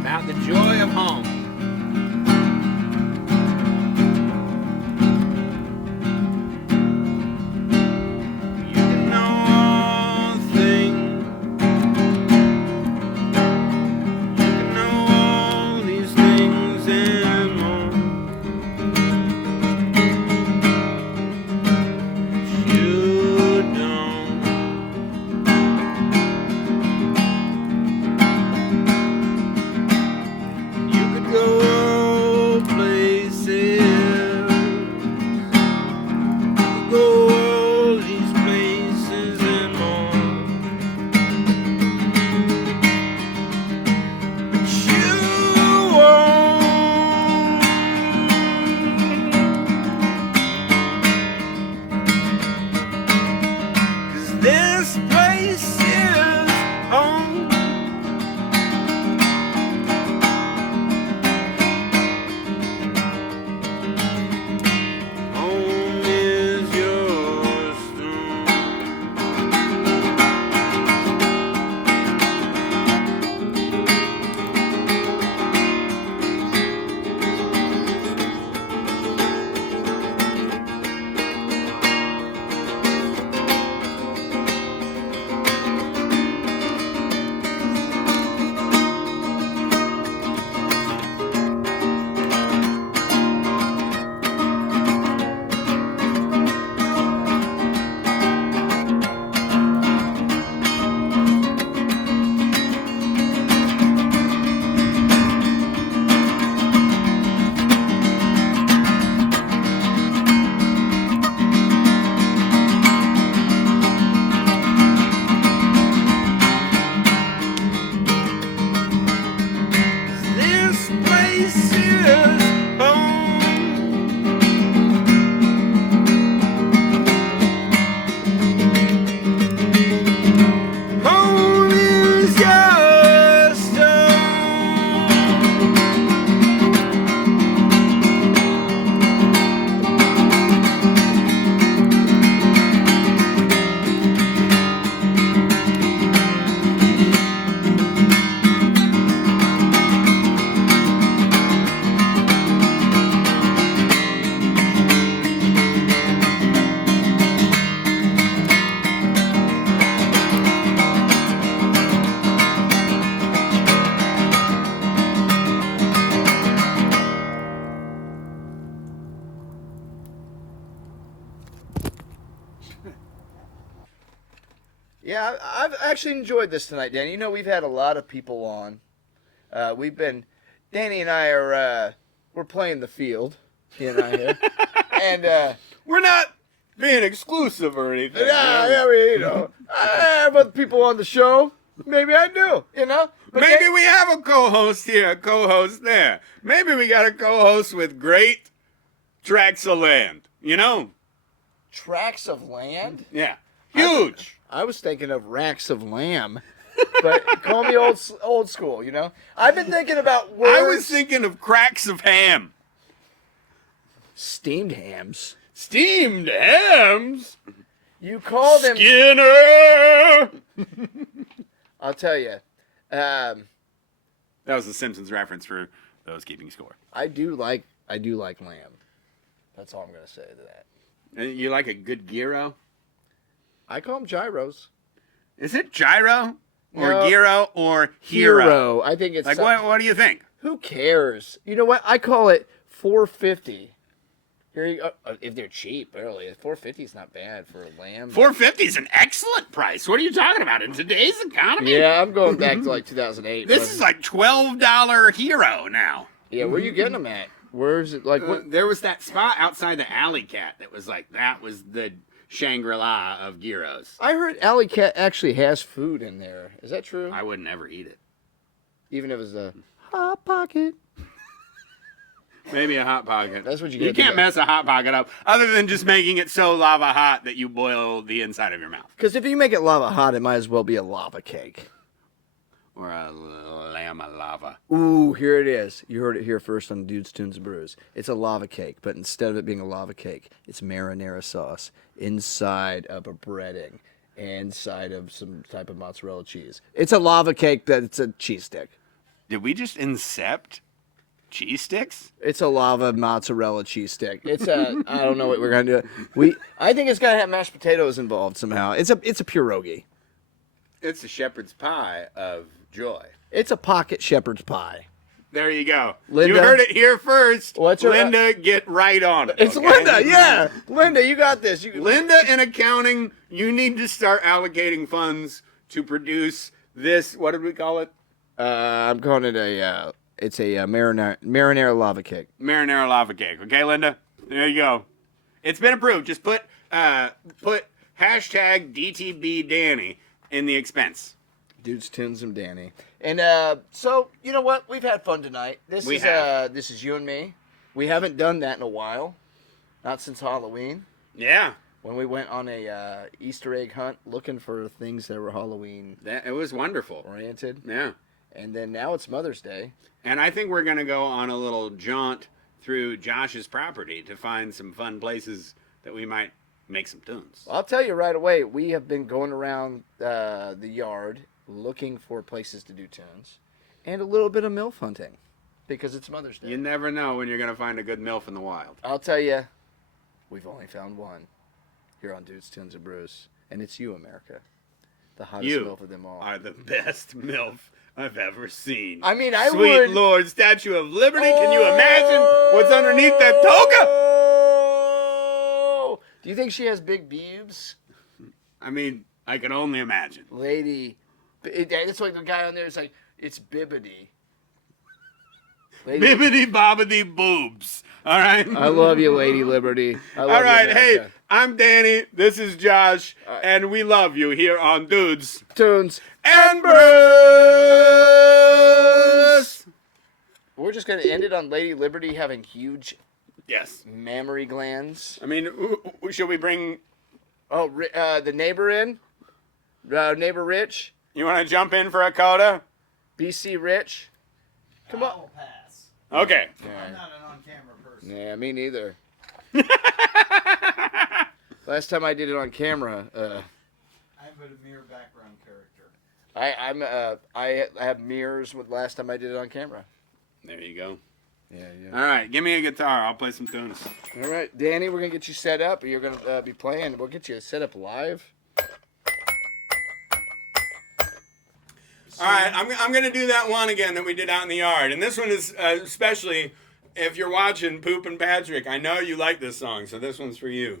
About the joy of home. You can know all things. You can know all these things and more. You don't. You could Yeah, I've actually enjoyed this tonight, Danny. You know, we've had a lot of people on. Danny and I are, we're playing the field, he and I here. And, We're not being exclusive or anything. I mean, you know, I have other people on the show. Maybe I do, you know? But Maybe we have a co-host here, a co-host there. Maybe we got a co-host with great tracts of land. You know? tracts of land? Yeah. Huge. I was thinking of racks of lamb. But call me old school, you know? I've been thinking about words. I was thinking of cracks of ham. Steamed hams. Steamed hams? You call them... Skinner! I'll tell you. That was the Simpsons reference for those keeping score. I do like lamb. That's all I'm going to say to that. And you like a good gyro? I call them gyros. Is it gyro? Or No. gyro or hero? I think it's... Like, what do you think? Who cares? You know what? I call it $4.50. Here you go. If they're cheap, really. $4.50 is not bad for a lamb. $4.50 is an excellent price. What are you talking about? In today's economy? Yeah, I'm going back to like 2008. This is like $12 hero now. Yeah, where are you getting them at? Where's it? Like, what? There was that spot outside the Alley Cat that was like, that was the Shangri-La of gyros. I heard Alley Cat actually has food in there. Is that true? I would never eat it. Even if it's a Hot Pocket. Maybe a Hot Pocket. That's what you You get. can't mess a Hot Pocket up other than just making it so lava hot that you boil the inside of your mouth. Because if you make it lava hot, it might as well be a lava cake. Or a llama lava. Ooh, here it is. You heard it here first on Dudes, Tunes, and Brews. It's a lava cake, but instead of it being a lava cake, it's marinara sauce inside of a breading, inside of some type of mozzarella cheese. It's a lava cake, but it's a cheese stick. Did we just incept cheese sticks? It's a lava mozzarella cheese stick. It's a I don't know what we're gonna do. I think it's gotta have mashed potatoes involved somehow. It's a pierogi. It's a shepherd's pie of joy. It's a pocket shepherd's pie. There you go. Linda? You heard it here first. What's her- Linda, get right on it. It's okay? Linda, yeah. Linda, you got this. Linda in accounting, you need to start allocating funds to produce this, what did we call it? I'm calling it it's a marinara lava cake. Marinara lava cake. Okay, Linda? There you go. It's been approved. Just put hashtag DTB Danny in the expense. Dudes, Tunes, and Danny. And so, you know what? We've had fun tonight. This is you and me. We haven't done that in a while. Not since Halloween. Yeah. When we went on a Easter egg hunt looking for things that were Halloween It was wonderful. oriented. Yeah. And then now it's Mother's Day. And I think we're going to go on a little jaunt through Josh's property to find some fun places that we might make some tunes. I'll tell you right away, we have been going around the yard looking for places to do tunes and a little bit of MILF hunting because it's Mother's Day. You never know when you're going to find a good MILF in the wild. I'll tell you, we've only found one here on Dudes, Tunes, and Brews, and it's you, America. The hottest You MILF of them all. are the best MILF I've ever seen. I mean, I Sweet would... Lord, Statue of Liberty, can you imagine what's underneath that toga? Oh! Do you think she has big boobs? I mean, I can only imagine. Lady. It's like the guy on there is like, it's Bibbidi. Lady. Bibbidi bobbidi boobs. All right? I love you, Lady Liberty. I love All right, you, hey, America. I'm Danny. This is Josh, and we love you here on Dudes Tunes. and Brews. We're just going to end it on Lady Liberty having huge Yes. mammary glands. I mean, should we bring... Oh, the neighbor in? Neighbor Rich? You want to jump in for a coda? BC Rich? Come on. I'll pass. Okay. I'm not an on-camera person. Yeah, me neither. Last time I did it on camera, I'm but a mere background character. I have mirrors with last time I did it on camera. There you go. Yeah. All right, give me a guitar. I'll play some tunes. All right, Danny, we're gonna get you set up. You're gonna be playing. We'll get you set up live. All right, I'm going to do that one again that we did out in the yard. And this one is especially if you're watching Poop and Patrick. I know you like this song, so this one's for you.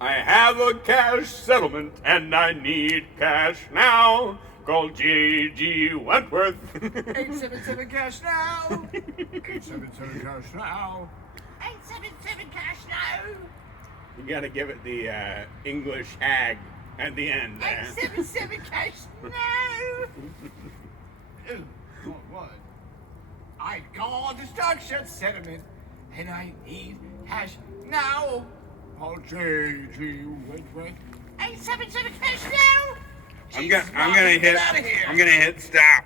I have a cash settlement and I need cash now. Call J.G. Wentworth. 877 cash now. 877 cash now. 877 cash now. You gotta give it the English ag at the end. 877 cash now. What? I call destruction settlement and I need cash now. Oh, J.G. Wentworth. 877 cash now. I'm gonna hit stop.